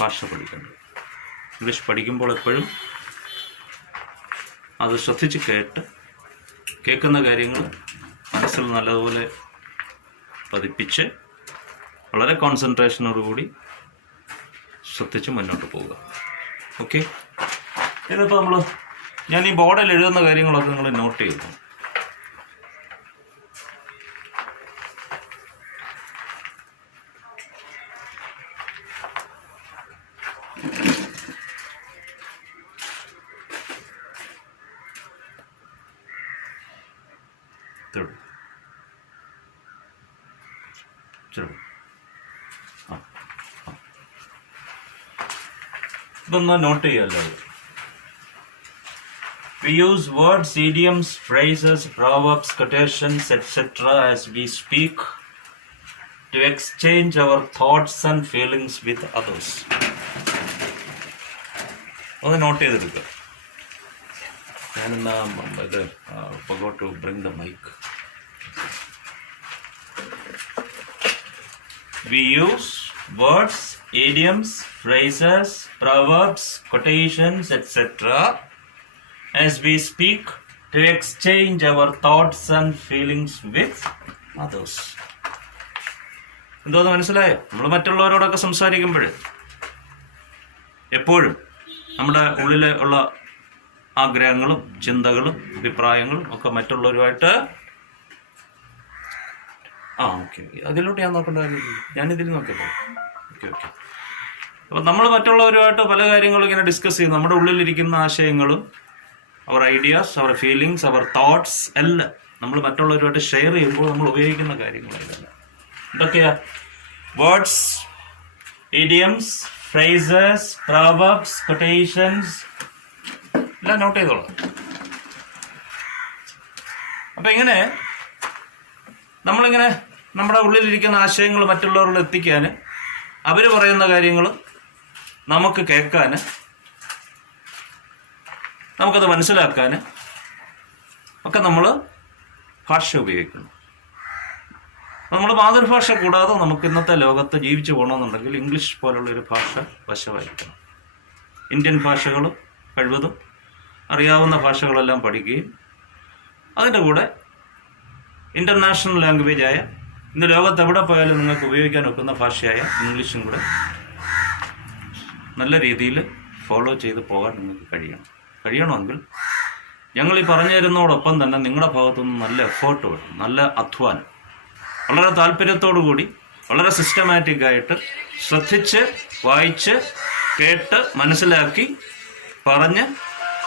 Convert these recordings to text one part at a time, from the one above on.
ഭാഷ പഠിക്കേണ്ടത്. ഇംഗ്ലീഷ് പഠിക്കുമ്പോൾ എപ്പോഴും അത് ശ്രദ്ധിച്ച് കേൾക്കുന്ന കാര്യങ്ങൾ മനസ്സിൽ നല്ലതുപോലെ പതിപ്പിച്ച് വളരെ കോൺസെൻട്രേഷനോടുകൂടി ശ്രദ്ധിച്ച് മുന്നോട്ട് പോവുക. ഓക്കെ, ഇതിപ്പോൾ ഞാൻ ഈ ബോർഡിൽ എഴുതുന്ന കാര്യങ്ങളൊക്കെ നിങ്ങൾ നോട്ട് ചെയ്തു. ഇതൊന്ന് നോട്ട് ചെയ്യാമല്ലോ. We use words, idioms, phrases, proverbs, quotations, etc. as we speak to exchange our thoughts and feelings with others. അത് നോട്ട് ചെയ്തെടുക്കുക. ഞാനെന്നാ ഇത് forgot to bring the mic. We use words, idioms, phrases, proverbs, quotations, etc. as we speak to exchange our thoughts and feelings with others. എന്തോന്ന് മനസ്സിലായോ? നമ്മൾ മറ്റുള്ളവരോടൊക്കെ സംസാരിക്കുമ്പോൾ എപ്പോഴും നമ്മുടെ ഉള്ളിൽ ഉള്ള ആഗ്രഹങ്ങളും ചിന്തകളും അഭിപ്രായങ്ങളും ഒക്കെ മറ്റുള്ളവരുമായിട്ട് ഓക്കെ അതിലോട്ട് ഞാൻ നോക്കേണ്ട കാര്യമില്ല, ഞാനിതിൽ നോക്കട്ടെ. ഓക്കെ. അപ്പോൾ നമ്മൾ മറ്റുള്ളവരുമായിട്ട് പല കാര്യങ്ങളും ഇങ്ങനെ ഡിസ്കസ് ചെയ്യും. നമ്മുടെ ഉള്ളിലിരിക്കുന്ന ആശയങ്ങളും അവർ ഐഡിയാസ്, അവർ ഫീലിങ്സ്, അവർ തോട്ട്സ് എല്ലാം നമ്മൾ മറ്റുള്ളവരുമായിട്ട് ഷെയർ ചെയ്യുമ്പോൾ നമ്മൾ ഉപയോഗിക്കുന്ന കാര്യങ്ങളെല്ലാം എന്തൊക്കെയാ? Words, idioms, phrases, proverbs, quotations എല്ലാം നോട്ട് ചെയ്തോളാം. അപ്പം ഇങ്ങനെ നമ്മളിങ്ങനെ നമ്മുടെ ഉള്ളിലിരിക്കുന്ന ആശയങ്ങൾ മറ്റുള്ളവരിൽ എത്തിക്കാൻ, അവർ പറയുന്ന കാര്യങ്ങൾ നമുക്ക് കേൾക്കാൻ, നമുക്കത് മനസ്സിലാക്കാൻ ഒക്കെ നമ്മൾ ഭാഷ ഉപയോഗിക്കുന്നു. നമ്മൾ മാതൃഭാഷ കൂടാതെ നമുക്ക് ഇന്നത്തെ ലോകത്ത് ജീവിച്ചു പോകണമെന്നുണ്ടെങ്കിൽ ഇംഗ്ലീഷ് പോലുള്ളൊരു ഭാഷ വശമായിരിക്കണം. ഇന്ത്യൻ ഭാഷകൾ കഴിവതും അറിയാവുന്ന ഭാഷകളെല്ലാം പഠിക്കുകയും അതിൻ്റെ കൂടെ ഇൻ്റർനാഷണൽ ലാംഗ്വേജായ ഇന്ന് ലോകത്ത് എവിടെ പോയാലും നിങ്ങൾക്ക് ഉപയോഗിക്കാൻ ഒക്കുന്ന ഭാഷയായ ഇംഗ്ലീഷും കൂടെ നല്ല രീതിയിൽ ഫോളോ ചെയ്ത് പോകാൻ നിങ്ങൾക്ക് കഴിയണമെങ്കിൽ ഞങ്ങൾ ഈ പറഞ്ഞു തരുന്നതോടൊപ്പം തന്നെ നിങ്ങളുടെ ഭാഗത്തുനിന്ന് നല്ല എഫേർട്ട് വേണം, നല്ല അധ്വാനം, വളരെ താല്പര്യത്തോടു കൂടി വളരെ സിസ്റ്റമാറ്റിക്കായിട്ട് ശ്രദ്ധിച്ച് വായിച്ച് കേട്ട് മനസ്സിലാക്കി പറഞ്ഞ്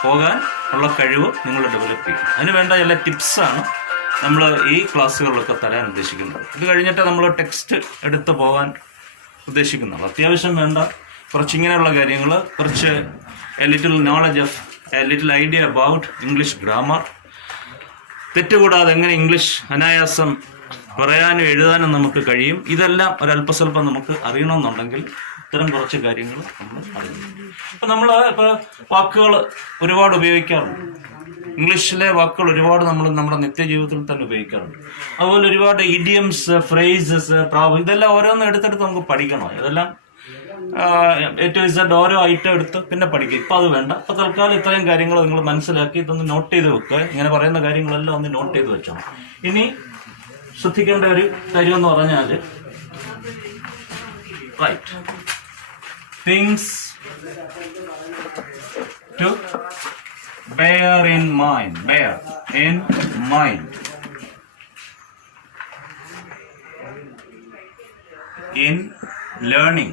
പോകാൻ ഉള്ള കഴിവ് നിങ്ങൾ ഡെവലപ്പ് ചെയ്യും. അതിന് വേണ്ട ചില ടിപ്സാണ് നമ്മൾ ഈ ക്ലാസ്സുകളിലൊക്കെ തരാൻ ഉദ്ദേശിക്കുന്നത്. ഇത് കഴിഞ്ഞിട്ട് നമ്മൾ ടെക്സ്റ്റ് എടുത്ത് പോകാൻ ഉദ്ദേശിക്കുന്നത്. അത്യാവശ്യം വേണ്ട കുറച്ച് ഇങ്ങനെയുള്ള കാര്യങ്ങൾ, കുറച്ച് little knowledge of little idea about English grammar, തെറ്റുകൂടാതെ എങ്ങനെ ഇംഗ്ലീഷ് അനായാസം പറയാനും എഴുതാനും നമുക്ക് കഴിയും. ഇതെല്ലാം ഒരല്പസ്വല്പം നമുക്ക് അറിയണമെന്നുണ്ടെങ്കിൽ ഇത്തരം കുറച്ച് കാര്യങ്ങൾ നമ്മൾ അറിയണം. ഇപ്പം നമ്മൾ വാക്കുകൾ ഒരുപാട് ഉപയോഗിക്കാറുണ്ട്. ഇംഗ്ലീഷിലെ വാക്കുകൾ ഒരുപാട് നമ്മൾ നമ്മുടെ നിത്യജീവിതത്തിൽ തന്നെ ഉപയോഗിക്കാറുണ്ട്. അതുപോലെ ഒരുപാട് ഇഡിയംസ്, ഫ്രേസസ്, ഇതെല്ലാം ഓരോന്നും എടുത്തെടുത്ത് നമുക്ക് പഠിക്കണം. ഇതെല്ലാം ഏറ്റവും ഇസഡ് ഓരോ ഐറ്റം എടുത്ത് പിന്നെ പഠിക്കുക. ഇപ്പം അത് വേണ്ട. അപ്പം തൽക്കാലം ഇത്രയും കാര്യങ്ങൾ നിങ്ങൾ മനസ്സിലാക്കി ഇതൊന്ന് നോട്ട് ചെയ്ത് വെക്കുക. ഇങ്ങനെ പറയുന്ന കാര്യങ്ങളെല്ലാം ഒന്ന് നോട്ട് ചെയ്ത് വെച്ചോണം. ഇനി ശ്രദ്ധിക്കേണ്ട ഒരു കാര്യം എന്ന് പറഞ്ഞാൽ right things to bear in mind in learning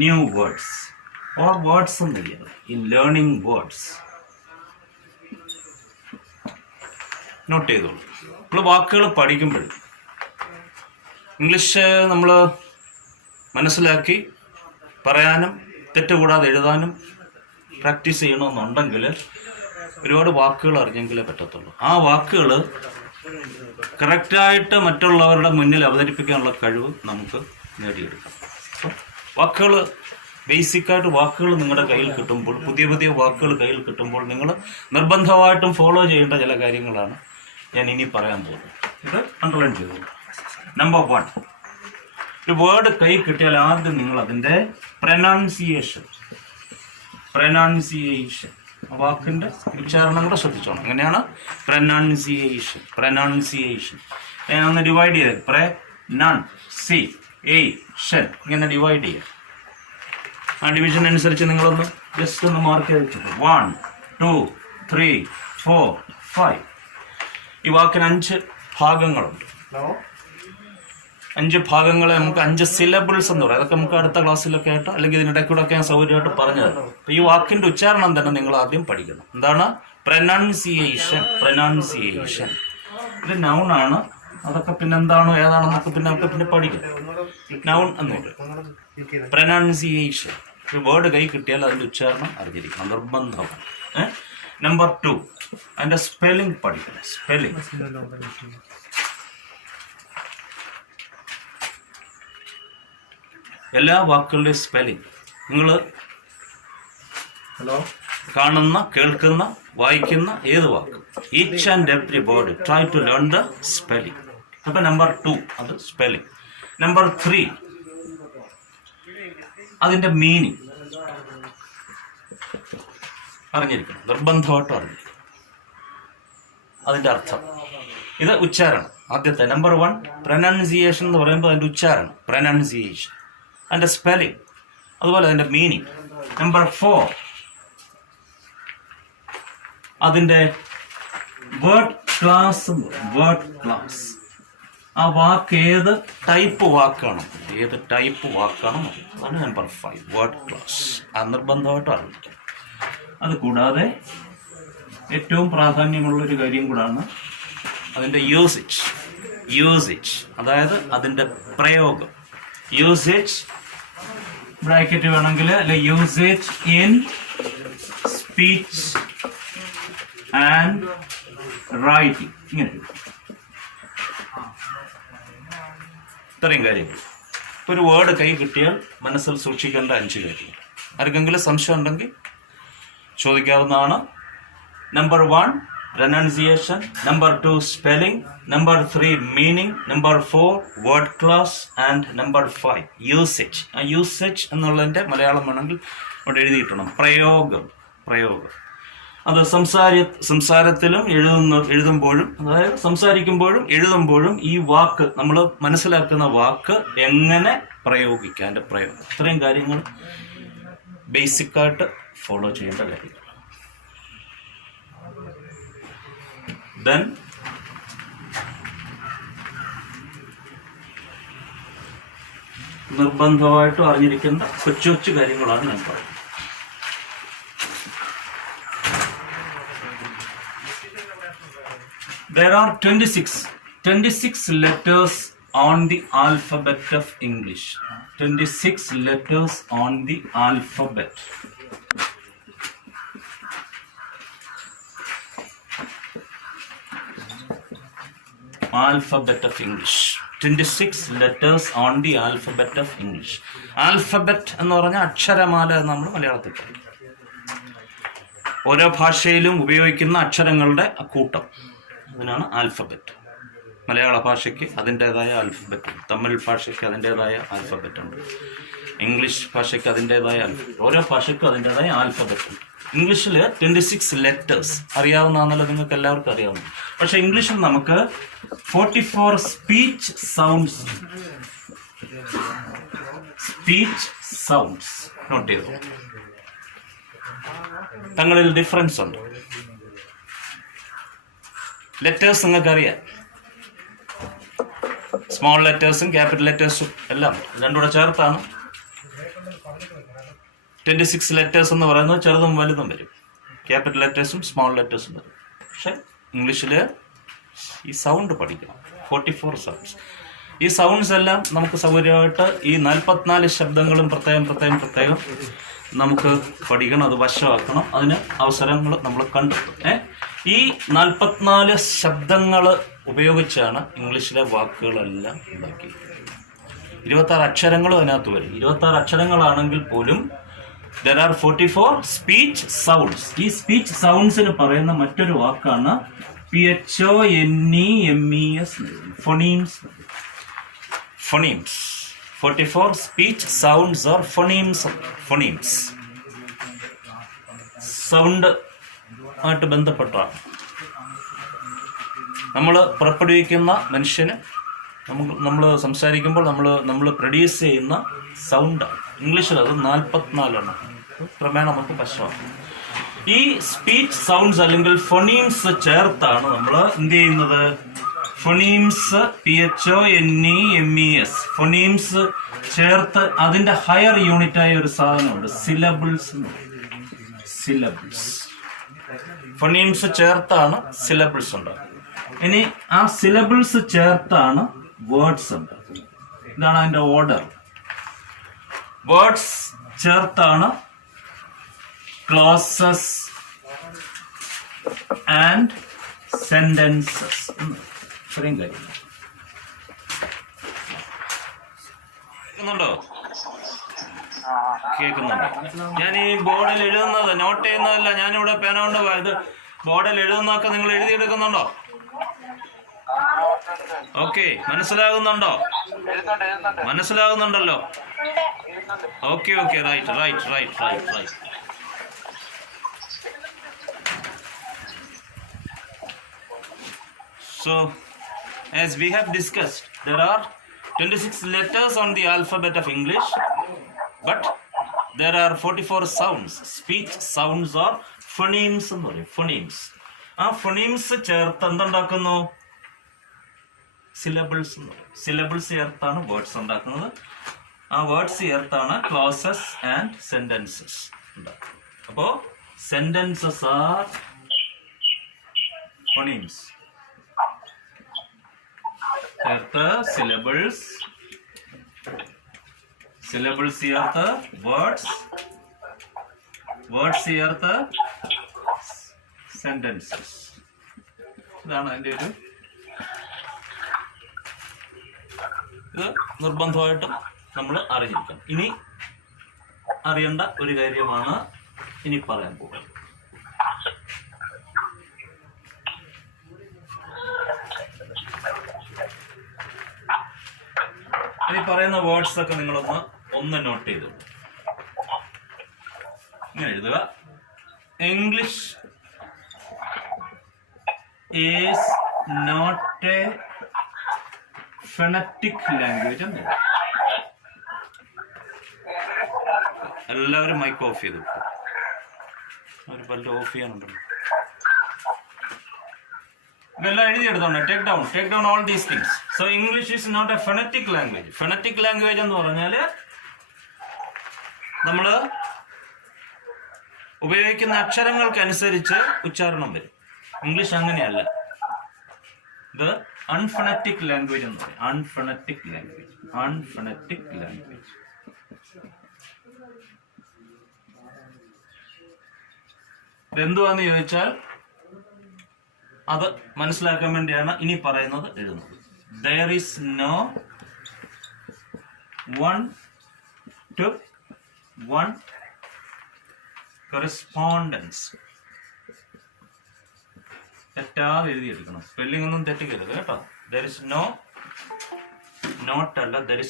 new words or words in learning words. Note ചെയ്തോളൂ. നമ്മൾ വാക്കുകൾ പഠിക്കുമ്പോൾ ഇംഗ്ലീഷ് നമ്മൾ മനസ്സിലാക്കി പറയാനും തെറ്റുകൂടാതെ എഴുതാനും പ്രാക്ടീസ് ചെയ്യണമെന്നുണ്ടെങ്കിൽ ഒരുപാട് വാക്കുകൾ അറിഞ്ഞെങ്കിലേ പറ്റത്തുള്ളൂ. ആ വാക്കുകൾ കറക്റ്റായിട്ട് മറ്റുള്ളവരുടെ മുന്നിൽ അവതരിപ്പിക്കാനുള്ള കഴിവ് നമുക്ക് നേടിയെടുക്കാം. അപ്പം വാക്കുകൾ ബേസിക്കായിട്ട് വാക്കുകൾ നിങ്ങളുടെ കയ്യിൽ കിട്ടുമ്പോൾ, പുതിയ വാക്കുകൾ കയ്യിൽ കിട്ടുമ്പോൾ നിങ്ങൾ നിർബന്ധമായിട്ടും ഫോളോ ചെയ്യേണ്ട ചില കാര്യങ്ങളാണ് ഞാൻ ഇനി പറയാൻ പോകുന്നത്. ഇത് അണ്ടർലൈൻ ചെയ്തോളൂ. നമ്പർ 1, ഒരു വേർഡ് കൈ കിട്ടിയാൽ ആദ്യം നിങ്ങൾ അതിൻ്റെ പ്രൊനൗൺസിയേഷൻ ആ വാക്കിൻ്റെ ഉച്ചാരണം കൂടെ ശ്രദ്ധിച്ചോണം. എങ്ങനെയാണ്? പ്രൊനൗൺസിയേഷൻ ഒന്ന് ഡിവൈഡ് ചെയ്ത് പ്രൊനൗൺസിയേഷൻ ഇങ്ങനെ ഡിവൈഡ് ചെയ്യുക. ആ ഡിവിഷൻ അനുസരിച്ച് നിങ്ങളൊന്ന് ജസ്റ്റ് ഒന്ന് മാർക്ക് ചെയ്ത് 1 2 3 4 5. ഈ വാക്കിന് 5 ഭാഗങ്ങളുണ്ട്. 5 ഭാഗങ്ങളെ നമുക്ക് 5 സിലബിൾസ് എന്ന് പറയും. അതൊക്കെ നമുക്ക് അടുത്ത ക്ലാസ്സിലൊക്കെ ആയിട്ട് അല്ലെങ്കിൽ ഇതിനിടയ്ക്കൂടെ ഒക്കെ ഞാൻ സൗകര്യമായിട്ട് പറഞ്ഞു തരാം. അപ്പോൾ ഈ വാക്കിൻ്റെ ഉച്ചാരണം തന്നെ നിങ്ങൾ ആദ്യം പഠിക്കണം. എന്താണ്? പ്രൊനൗൺസിയേഷൻ. ഇത് നൗണാണ്. അതൊക്കെ പിന്നെ എന്താണോ ഏതാണെന്നൊക്കെ പിന്നെ നമുക്ക് പിന്നെ പഠിക്കാം. നൗൺ എന്ന് പറയും. പ്രൊനൗൺസിയേഷൻ. ഒരു വേർഡ് കൈ കിട്ടിയാൽ അതിൻ്റെ ഉച്ചാരണം അറിഞ്ഞിരിക്കണം, നിർബന്ധമാണ്. നമ്പർ 2 അതിൻ്റെ സ്പെല്ലിംഗ് പഠിക്കണം. എല്ലാ വാക്കുകളുടെയും സ്പെല്ലിംഗ് നിങ്ങൾ കാണുന്ന, കേൾക്കുന്ന, വായിക്കുന്ന ഏത് വാക്കും each and every word try to learn the spelling. അപ്പം നമ്പർ 2 അത് സ്പെല്ലിംഗ്. നമ്പർ 3 അതിൻ്റെ മീനിങ് അറിഞ്ഞിരിക്കണം, നിർബന്ധമായിട്ടും അറിഞ്ഞിരിക്കണം അതിൻ്റെ അർത്ഥം. ഇത് ഉച്ചാരണം. ആദ്യത്തെ നമ്പർ 1 പ്രൊനൗൺസിയേഷൻ എന്ന് പറയുമ്പോൾ അതിൻ്റെ ഉച്ചാരണം, പ്രൊനൗൺസിയേഷൻ. അതിൻ്റെ സ്പെല്ലിംഗ്, അതുപോലെ അതിൻ്റെ മീനിങ്. നമ്പർ 4 അതിൻ്റെ വേർഡ് ക്ലാസ്. ആ വാക്ക് ഏത് ടൈപ്പ് വാക്കാണ്, അതാണ് നമ്പർ 5 വേർഡ് ക്ലാസ്. അത് നിർബന്ധമായിട്ട് അറിഞ്ഞിരിക്കും. അത് കൂടാതെ ഏറ്റവും പ്രാധാന്യമുള്ളൊരു കാര്യം കൂടാണ് അതിൻ്റെ യൂസേജ്, അതായത് അതിൻ്റെ പ്രയോഗം. യൂസേജ് ബ്രാക്കറ്റ് വേണമെങ്കിൽ അല്ലെ, usage in speech and writing, ഇങ്ങനെ ഇത്രയും കാര്യങ്ങൾ. ഇപ്പോൾ ഒരു വേർഡ് കൈ കിട്ടിയാൽ മനസ്സിൽ സൂക്ഷിക്കേണ്ട 5 കാര്യങ്ങൾ. ആർക്കെങ്കിലും സംശയം ഉണ്ടെങ്കിൽ ചോദിക്കാവുന്നതാണ്. Number 1 pronunciation, number 2 spelling, number 3 meaning, number 4 word class and number 5 usage. ആ യൂസേജ് എന്നുള്ളതിൻ്റെ മലയാളം വേണമെങ്കിൽ അവിടെ എഴുതിയിട്ടുണ്ട്, പ്രയോഗം. അത് സംസാരത്തിലും എഴുതുമ്പോഴും, അതായത് സംസാരിക്കുമ്പോഴും എഴുതുമ്പോഴും ഈ വാക്ക്, നമ്മൾ മനസ്സിലാക്കുന്ന വാക്ക് എങ്ങനെ പ്രയോഗിക്കാം, അതിൻ്റെ പ്രയോഗം. ഇത്രയും കാര്യങ്ങൾ ബേസിക്കായിട്ട് ഫോളോ ചെയ്യേണ്ട കാര്യങ്ങൾ. ദെൻ നിർബന്ധമായിട്ടും അറിഞ്ഞിരിക്കുന്ന കൊച്ചു കാര്യങ്ങളാണ് ഞാൻ പറയുന്നത്. There are 26 letters on the alphabet of English. 26 letters on the alphabet. Alphabet of English. 26 letters on the alphabet of English. Alphabet എന്ന് പറഞ്ഞാൽ അക്ഷരമാല എന്ന് നമ്മൾ മലയാളത്തിൽ പറയും. ഓരോ ഭാഷയിലും ഉപയോഗിക്കുന്ന അക്ഷരങ്ങളുടെ കൂട്ടം, അതിനാണ് ആൽഫബറ്റ്. മലയാള ഭാഷയ്ക്ക് അതിൻ്റേതായ ആൽഫബറ്റ് ഉണ്ട്, തമിഴ് ഭാഷയ്ക്ക് അതിൻ്റേതായ ആൽഫബറ്റ് ഉണ്ട്, ഇംഗ്ലീഷ് ഭാഷയ്ക്ക് അതിൻ്റേതായ ആൽഫബറ്റ്, ഓരോ ഭാഷയ്ക്കും അതിൻ്റേതായ ആൽഫബറ്റ് ഉണ്ട്. ഇംഗ്ലീഷിൽ 26 ലെറ്റേഴ്സ് അറിയാവുന്നതാണല്ലോ, നിങ്ങൾക്ക് എല്ലാവർക്കും അറിയാവുന്ന. പക്ഷെ ഇംഗ്ലീഷിൽ നമുക്ക് 44 സ്പീച്ച് സൗണ്ട്സ് നോട്ട് ചെയ്തു. തങ്ങളിൽ ഡിഫറൻസ് ഉണ്ട്. ലെറ്റേഴ്സ് നിങ്ങൾക്കറിയാം, സ്മോൾ ലെറ്റേഴ്സും ക്യാപിറ്റൽ ലെറ്റേഴ്സും എല്ലാം രണ്ടും കൂടെ ചേർത്താണ് 26 ലെറ്റേഴ്സ് എന്ന് പറയുന്നത്. ചെറുതും വലുതും വരും, ക്യാപിറ്റൽ ലെറ്റേഴ്സും സ്മോൾ ലെറ്റേഴ്സും വരും. പക്ഷെ ഇംഗ്ലീഷിൽ ഈ സൗണ്ട് പഠിക്കണം, 44 സൗണ്ട്സ്. ഈ സൗണ്ട്സ് എല്ലാം നമുക്ക് സൗകര്യമായിട്ട് ഈ 44 ശബ്ദങ്ങളും പ്രത്യേകം നമുക്ക് പഠിക്കണം, അത് വശമാക്കണം. അതിന് അവസരങ്ങൾ നമ്മൾ കണ്ടെത്തും. ഈ 44 ശബ്ദങ്ങൾ ഉപയോഗിച്ചാണ് ഇംഗ്ലീഷിലെ വാക്കുകളെല്ലാം ഉണ്ടാക്കിയത്. 26 അക്ഷരങ്ങളും അതിനകത്ത് വരും. 26 അക്ഷരങ്ങളാണെങ്കിൽ പോലും there are 44 സ്പീച്ച് സൗണ്ട്സ്. ഈ സ്പീച്ച് സൗണ്ട്സിന് പറയുന്ന മറ്റൊരു വാക്കാണ് PHONEMES, 44 speech sounds or phonemes. Phonemes sound ആയിട്ട് ബന്ധപ്പെട്ടാണ് നമ്മൾ പുറപ്പെടുവിക്കുന്ന മനുഷ്യന് നമ്മൾ സംസാരിക്കുമ്പോൾ നമ്മൾ പ്രൊഡ്യൂസ് ചെയ്യുന്ന സൗണ്ടാണ്. ഇംഗ്ലീഷിൽ അത് 44 ക്രമേണ നമുക്ക് പ്രശ്നമാണ്. ഈ സ്പീച്ച് സൗണ്ട്സ് അല്ലെങ്കിൽ ഫൊണീംസ് ചേർത്താണ് നമ്മൾ എന്ത് ചെയ്യുന്നത്? ഫൊണീംസ് PHONEMES ഫൊണീംസ് ചേർത്ത് അതിന്റെ ഹയർ യൂണിറ്റായ ഒരു സാധനമുണ്ട്, സിലബിൾസ്. സിലബിൾസ് ഫൊണീംസ് ചേർത്താണ് സിലബിൾസ് ഉണ്ടാകുന്നത്. ഇനി ആ സിലബിൾസ് ചേർത്താണ് വേർഡ്സ് ഉണ്ടാകുന്നത്. ഇതാണ് അതിന്റെ ഓർഡർ. വേർഡ്സ് ചേർത്താണ് ക്ലോസസ് ആൻഡ് സെന്റൻസസ്. ഇത്രയും കാര്യം കേൾക്കുന്നുണ്ടോ? ഞാൻ ഈ ബോർഡിൽ എഴുതുന്നത് നോട്ട് ചെയ്യുന്നതല്ല, ഞാനിവിടെ പേന കൊണ്ട് ഇത് ബോർഡിൽ എഴുതുന്നതൊക്കെ നിങ്ങൾ എഴുതിയെടുക്കുന്നുണ്ടോ? ഓക്കെ, മനസ്സിലാകുന്നുണ്ടോ? മനസ്സിലാകുന്നുണ്ടല്ലോ. Okay okay, right right right right right. So, as we have discussed, there are 26 letters on the alphabet of English, but there are 44 sounds, speech sounds or phonemes എന്ന് പറയും. phonemes. ആ phonemes ചേർത്ത് എന്തുണ്ടാക്കുന്നു? Syllables എന്ന് പറയും. Syllables ചേർത്താണ് words ഉണ്ടാക്കുന്നത്. ആ words ചേർത്താണ് ക്ലോസസ് ആൻഡ് സെന്റൻസസ് ഉണ്ടാക്കുന്നത്. അപ്പോ സെന്റൻസസ് ആർ phonemes. ചേർത്ത് സിലബിൾസ്, സിലബിൾസ് ചേർത്ത് വേർഡ്സ്, വേർഡ്സ് ചേർത്ത് സെന്റൻസസ്. ഇതാണ് അതിൻ്റെ ഒരു ഇത് നിർബന്ധമായിട്ടും നമ്മൾ അറിഞ്ഞിരിക്കണം. ഇനി അറിയേണ്ട ഒരു കാര്യമാണ് ഇനി പറയാൻ പോകുന്നത്. ഇനി പറയുന്ന വേർഡ്സ് ഒക്കെ നിങ്ങളൊന്ന് നോട്ട് ചെയ്തു. ഇങ്ങനെ എഴുതുക. English is not a phonetic language എന്ന്. എല്ലാവരും മൈക്ക് ഓഫ് ചെയ്തു. ഒരു പല്ല് ഓഫ് ചെയ്യാനുണ്ടല്ലോ. ഇതെല്ലാം എഴുതിയെടുത്തോണ്ട് take down all these things. So English is not a phonetic language. Phonetic language എന്ന് പറഞ്ഞാൽ നമ്മൾ ഉപയോഗിക്കുന്ന അക്ഷരങ്ങൾക്കനുസരിച്ച് ഉച്ചാരണം വരും. ഇംഗ്ലീഷ് അങ്ങനെയല്ല. ഇത് അൺഫൊണറ്റിക് ലാംഗ്വേജ് എന്ന് പറയും. അൺഫൊണറ്റിക് ലാംഗ്വേജ്. അൺഫൊണറ്റിക് ലാംഗ്വേജ്. ഇതെന്തുവാന്ന് ചോദിച്ചാൽ അത് മനസ്സിലാക്കാൻ വേണ്ടിയാണ് ഇനി പറയുന്നത് എഴുതുന്നത്. There is no one-to-one correspondence. തെറ്റാതെ എഴുതിയെടുക്കണം. സ്പെല്ലിംഗ് ഒന്നും തെറ്റിക്കരുത് കേട്ടോ. There is no, not അല്ല, there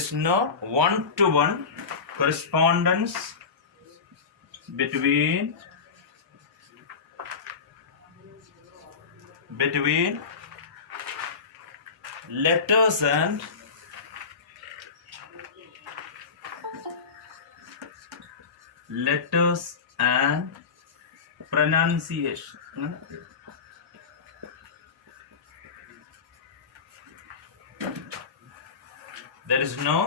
is no one-to-one correspondence between letters and pronunciation. There is no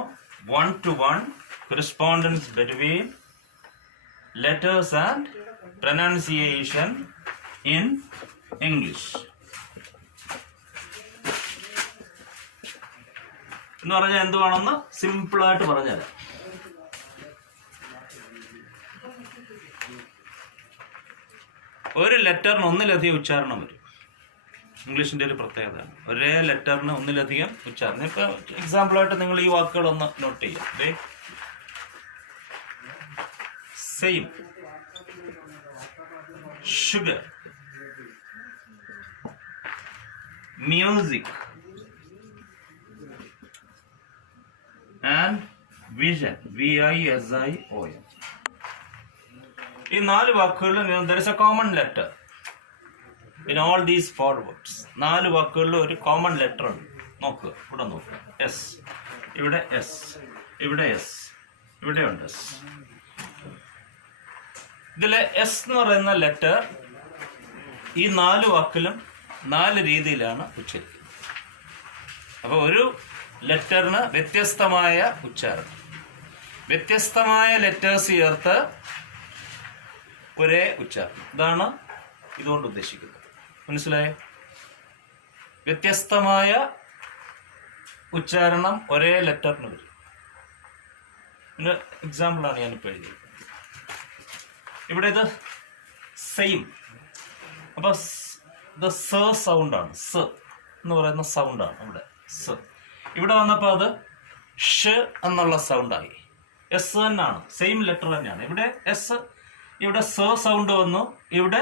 one-to-one correspondence between letters and pronunciation in English. എന്ന് പറഞ്ഞാൽ എന്തുവാണെന്ന് സിമ്പിളായിട്ട് പറഞ്ഞുതരാം. ഒരു ലെറ്ററിന് ഒന്നിലധികം ഉച്ചാരണം വരും. ഇംഗ്ലീഷിന്റെ ഒരു പ്രത്യേകതയാണ്. ഒരേ ലെറ്ററിന് ഒന്നിലധികം ഉച്ചാരണം. ഇപ്പൊ എക്സാമ്പിളായിട്ട് നിങ്ങൾ ഈ വാക്കുകളൊന്ന് നോട്ട് ചെയ്യാം. Same, sugar, music, and vision, VISION. ഈ 4 വാക്കുകളിൽ there is a common letter in all these 4 words. 4 വാക്കുകളിൽ ഒരു കോമൺ ലെറ്റർ ഉണ്ട്. നോക്കുക, ഇവിടെ നോക്കുക. S, ഇവിടെ S, ഇവിടെ S, ഇവിടെ ഉണ്ട് S. ഇതിലെ S എന്ന് പറയുന്ന ലെറ്റർ ഈ 4 വാക്കിലും 4 രീതിയിലാണ് ഉച്ചരിക്കുന്നത്. അപ്പോൾ ഒരു ലെറ്ററിന് വ്യത്യസ്തമായ ഉച്ചാരണം, വ്യത്യസ്തമായ ലെറ്റേഴ്സ് ചേർത്ത് ഒരേ ഉച്ചാരണം. ഇതാണ് ഇതുകൊണ്ട് ഉദ്ദേശിക്കുന്നത്. മനസ്സിലായോ? വ്യത്യസ്തമായ ഉച്ചാരണം ഒരേ ലെറ്ററിന് വരും. ഇതിന് എക്സാമ്പിളാണ് ഞാനിപ്പോൾ എഴുതിയത്. ഇവിടെ ഇത് സെയിം. അപ്പൊ ഇത് സ സൗണ്ടാണ്. സ് എന്ന് പറയുന്ന സൗണ്ടാണ് ഇവിടെ. സ് ഇവിടെ വന്നപ്പോൾ അത് ഷ് എന്നുള്ള സൗണ്ടായി. എസ് തന്നെയാണ്, സെയിം ലെറ്റർ തന്നെയാണ്. ഇവിടെ എസ്, ഇവിടെ സ സൗണ്ട് വന്നു, ഇവിടെ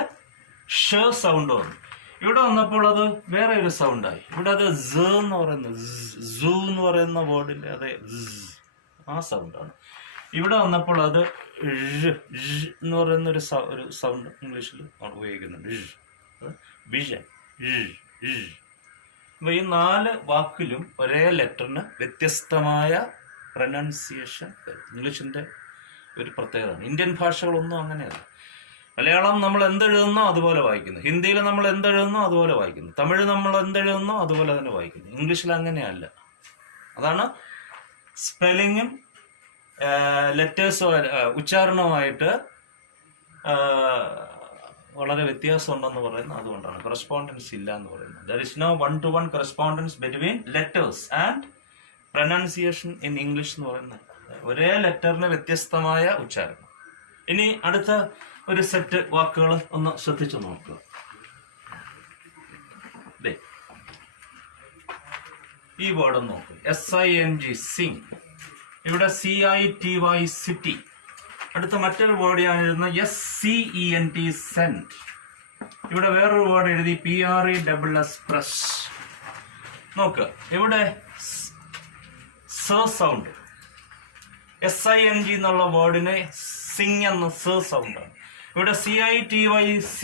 ഷ സൗണ്ട് വന്നു. ഇവിടെ വന്നപ്പോൾ അത് വേറെ ഒരു സൗണ്ടായി. ഇവിടെ അത് സ എന്ന് പറയുന്നത്, സു എന്ന് പറയുന്ന വേർഡിന്റെ അതേ ആ സൗണ്ടാണ്. ഇവിടെ വന്നപ്പോൾ അത് എന്ന് പറയുന്ന ഒരു സൗണ്ട് ഇംഗ്ലീഷിൽ ഉപയോഗിക്കുന്നുണ്ട്. വിഷൻ. അപ്പൊ ഈ 4 വാക്കിലും ഒരേ ലെറ്ററിന് വ്യത്യസ്തമായ പ്രൊനൗൺസിയേഷൻ വരും. ഇംഗ്ലീഷിന്റെ ഒരു പ്രത്യേകതയാണ്. ഇന്ത്യൻ ഭാഷകളൊന്നും അങ്ങനെയല്ല. മലയാളം നമ്മൾ എന്തെഴുതുന്നോ അതുപോലെ വായിക്കുന്നു, ഹിന്ദിയിൽ നമ്മൾ എന്തെഴുതുന്നോ അതുപോലെ വായിക്കുന്നു, തമിഴ് നമ്മൾ എന്തെഴുതുന്നോ അതുപോലെ തന്നെ വായിക്കുന്നു. ഇംഗ്ലീഷിൽ അങ്ങനെയല്ല. അതാണ് സ്പെല്ലിങ്ങും ലെറ്റേഴ്സും ഉച്ചാരണവുമായിട്ട് വളരെ വ്യത്യാസമുണ്ടെന്ന് പറയുന്നത് അതുകൊണ്ടാണ്. കറസ്പോണ്ടൻസ് ഇല്ല എന്ന് പറയുന്നത്. There is no 1-to-1 correspondence between letters and pronunciation in English എന്ന് പറയുന്നത്. ഒരേ ലെറ്ററിന് വ്യത്യസ്തമായ ഉച്ചാരണം. ഇനി അടുത്ത ഒരു സെറ്റ് വാക്കുകൾ ഒന്ന് ശ്രദ്ധിച്ചു നോക്കുക. ഈ വേർഡ് ഒന്ന് നോക്കുക. SING സിംഗ്. ഇവിടെ CITY സിറ്റി. അടുത്ത മറ്റൊരു വേർഡ് ഞാൻ എഴുതുന്ന SCENT സെന്റ്. ഇവിടെ വേറൊരു വേർഡ് എഴുതി PRESS പ്രസ്. നോക്കുക, ഇവിടെ സ സൗണ്ട്. SING എന്നുള്ള വേർഡിന് സിംഗ് എന്ന സ സൗണ്ടാണ്. ഇവിടെ CITYC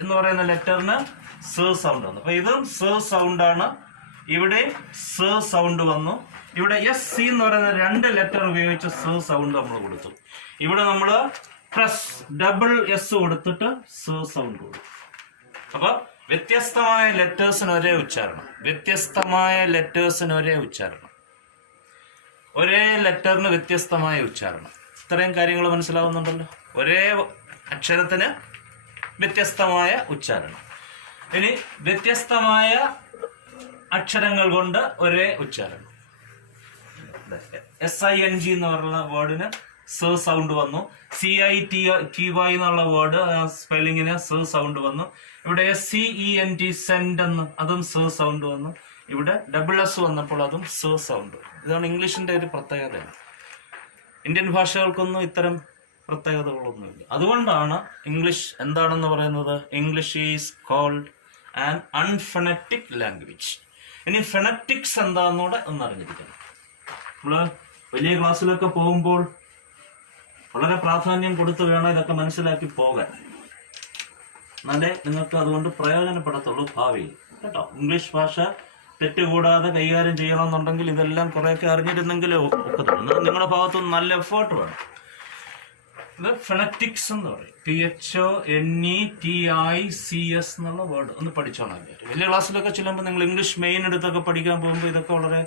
എന്ന് പറയുന്ന ലെറ്ററിന് സ സൗണ്ട് വന്നു. അപ്പൊ ഇതും സ സൗണ്ടാണ്. ഇവിടെ സ സൗണ്ട് വന്നു. ഇവിടെ SC എന്ന് പറയുന്ന 2 ലെറ്റർ ഉപയോഗിച്ച് സ സൗണ്ട് നമ്മൾ കൊടുത്തു. ഇവിടെ നമ്മൾ പ്രസ് ഡബിൾ S കൊടുത്തിട്ട് സ സൗണ്ട് കൊടുത്തു. അപ്പൊ വ്യത്യസ്തമായ ലെറ്റേഴ്സിന് ഒരേ ഉച്ചാരണം, വ്യത്യസ്തമായ ലെറ്റേഴ്സിന് ഒരേ ഉച്ചാരണം, ഒരേ ലെറ്ററിന് വ്യത്യസ്തമായ ഉച്ചാരണം. ഇത്രയും കാര്യങ്ങൾ മനസ്സിലാവുന്നുണ്ടല്ലോ. ഒരേ അക്ഷരത്തിന് വ്യത്യസ്തമായ ഉച്ചാരണം. ഇനി വ്യത്യസ്തമായ അക്ഷരങ്ങൾ കൊണ്ട് ഒരേ ഉച്ചാരണം. SING എന്ന് പറയുന്ന വേർഡിന് സ സൗണ്ട് വന്നു. CITY എന്നുള്ള വേർഡ് സ്പെല്ലിങ്ങിന് സ സൗണ്ട് വന്നു. ഇവിടെ SCENT സെന്റ് എന്ന് അതും സ സൗണ്ട് വന്നു. ഇവിടെ ഡബിൾ S വന്നപ്പോൾ അതും സ സൗണ്ട്. ഇതാണ് ഇംഗ്ലീഷിന്റെ ഒരു പ്രത്യേകതയാണ്. ഇന്ത്യൻ ഭാഷകൾക്കൊന്നും ഇത്തരം പ്രത്യേകതകളൊന്നുമില്ല. അതുകൊണ്ടാണ് ഇംഗ്ലീഷ് എന്താണെന്ന് പറയുന്നത്. English is called an unphonetic language. ഇനി ഫണറ്റിക്സ് എന്താണെന്നൂടെ ഒന്നറിഞ്ഞിരിക്കണം. നമ്മള് വലിയ ക്ലാസ്സിലൊക്കെ പോകുമ്പോൾ വളരെ പ്രാധാന്യം കൊടുത്ത് വേണം ഇതൊക്കെ മനസ്സിലാക്കി പോകാൻ. എന്നാലേ നിങ്ങൾക്ക് അതുകൊണ്ട് പ്രയോജനപ്പെടത്തുള്ളൂ ഭാവിയിൽ, കേട്ടോ. ഇംഗ്ലീഷ് ഭാഷ തെറ്റുകൂടാതെ കൈകാര്യം ചെയ്യണമെന്നുണ്ടെങ്കിൽ ഇതെല്ലാം കുറേയൊക്കെ അറിഞ്ഞിരുന്നെങ്കിലേ ഒക്കത്തുള്ളൂ. നിങ്ങളുടെ ഭാഗത്തുനിന്ന് നല്ല എഫേർട്ട് വേണം. ഇത് ഫണറ്റിക്സ് എന്ന് പറയും. PHONETICS എന്നുള്ള വേർഡ് ഒന്ന് പഠിച്ചോളാം. വലിയ ക്ലാസ്സിലൊക്കെ ചെല്ലുമ്പോൾ നിങ്ങൾ ഇംഗ്ലീഷ് മെയിൻ എടുത്തൊക്കെ പഠിക്കാൻ പോകുമ്പോൾ ഇതൊക്കെ വളരെ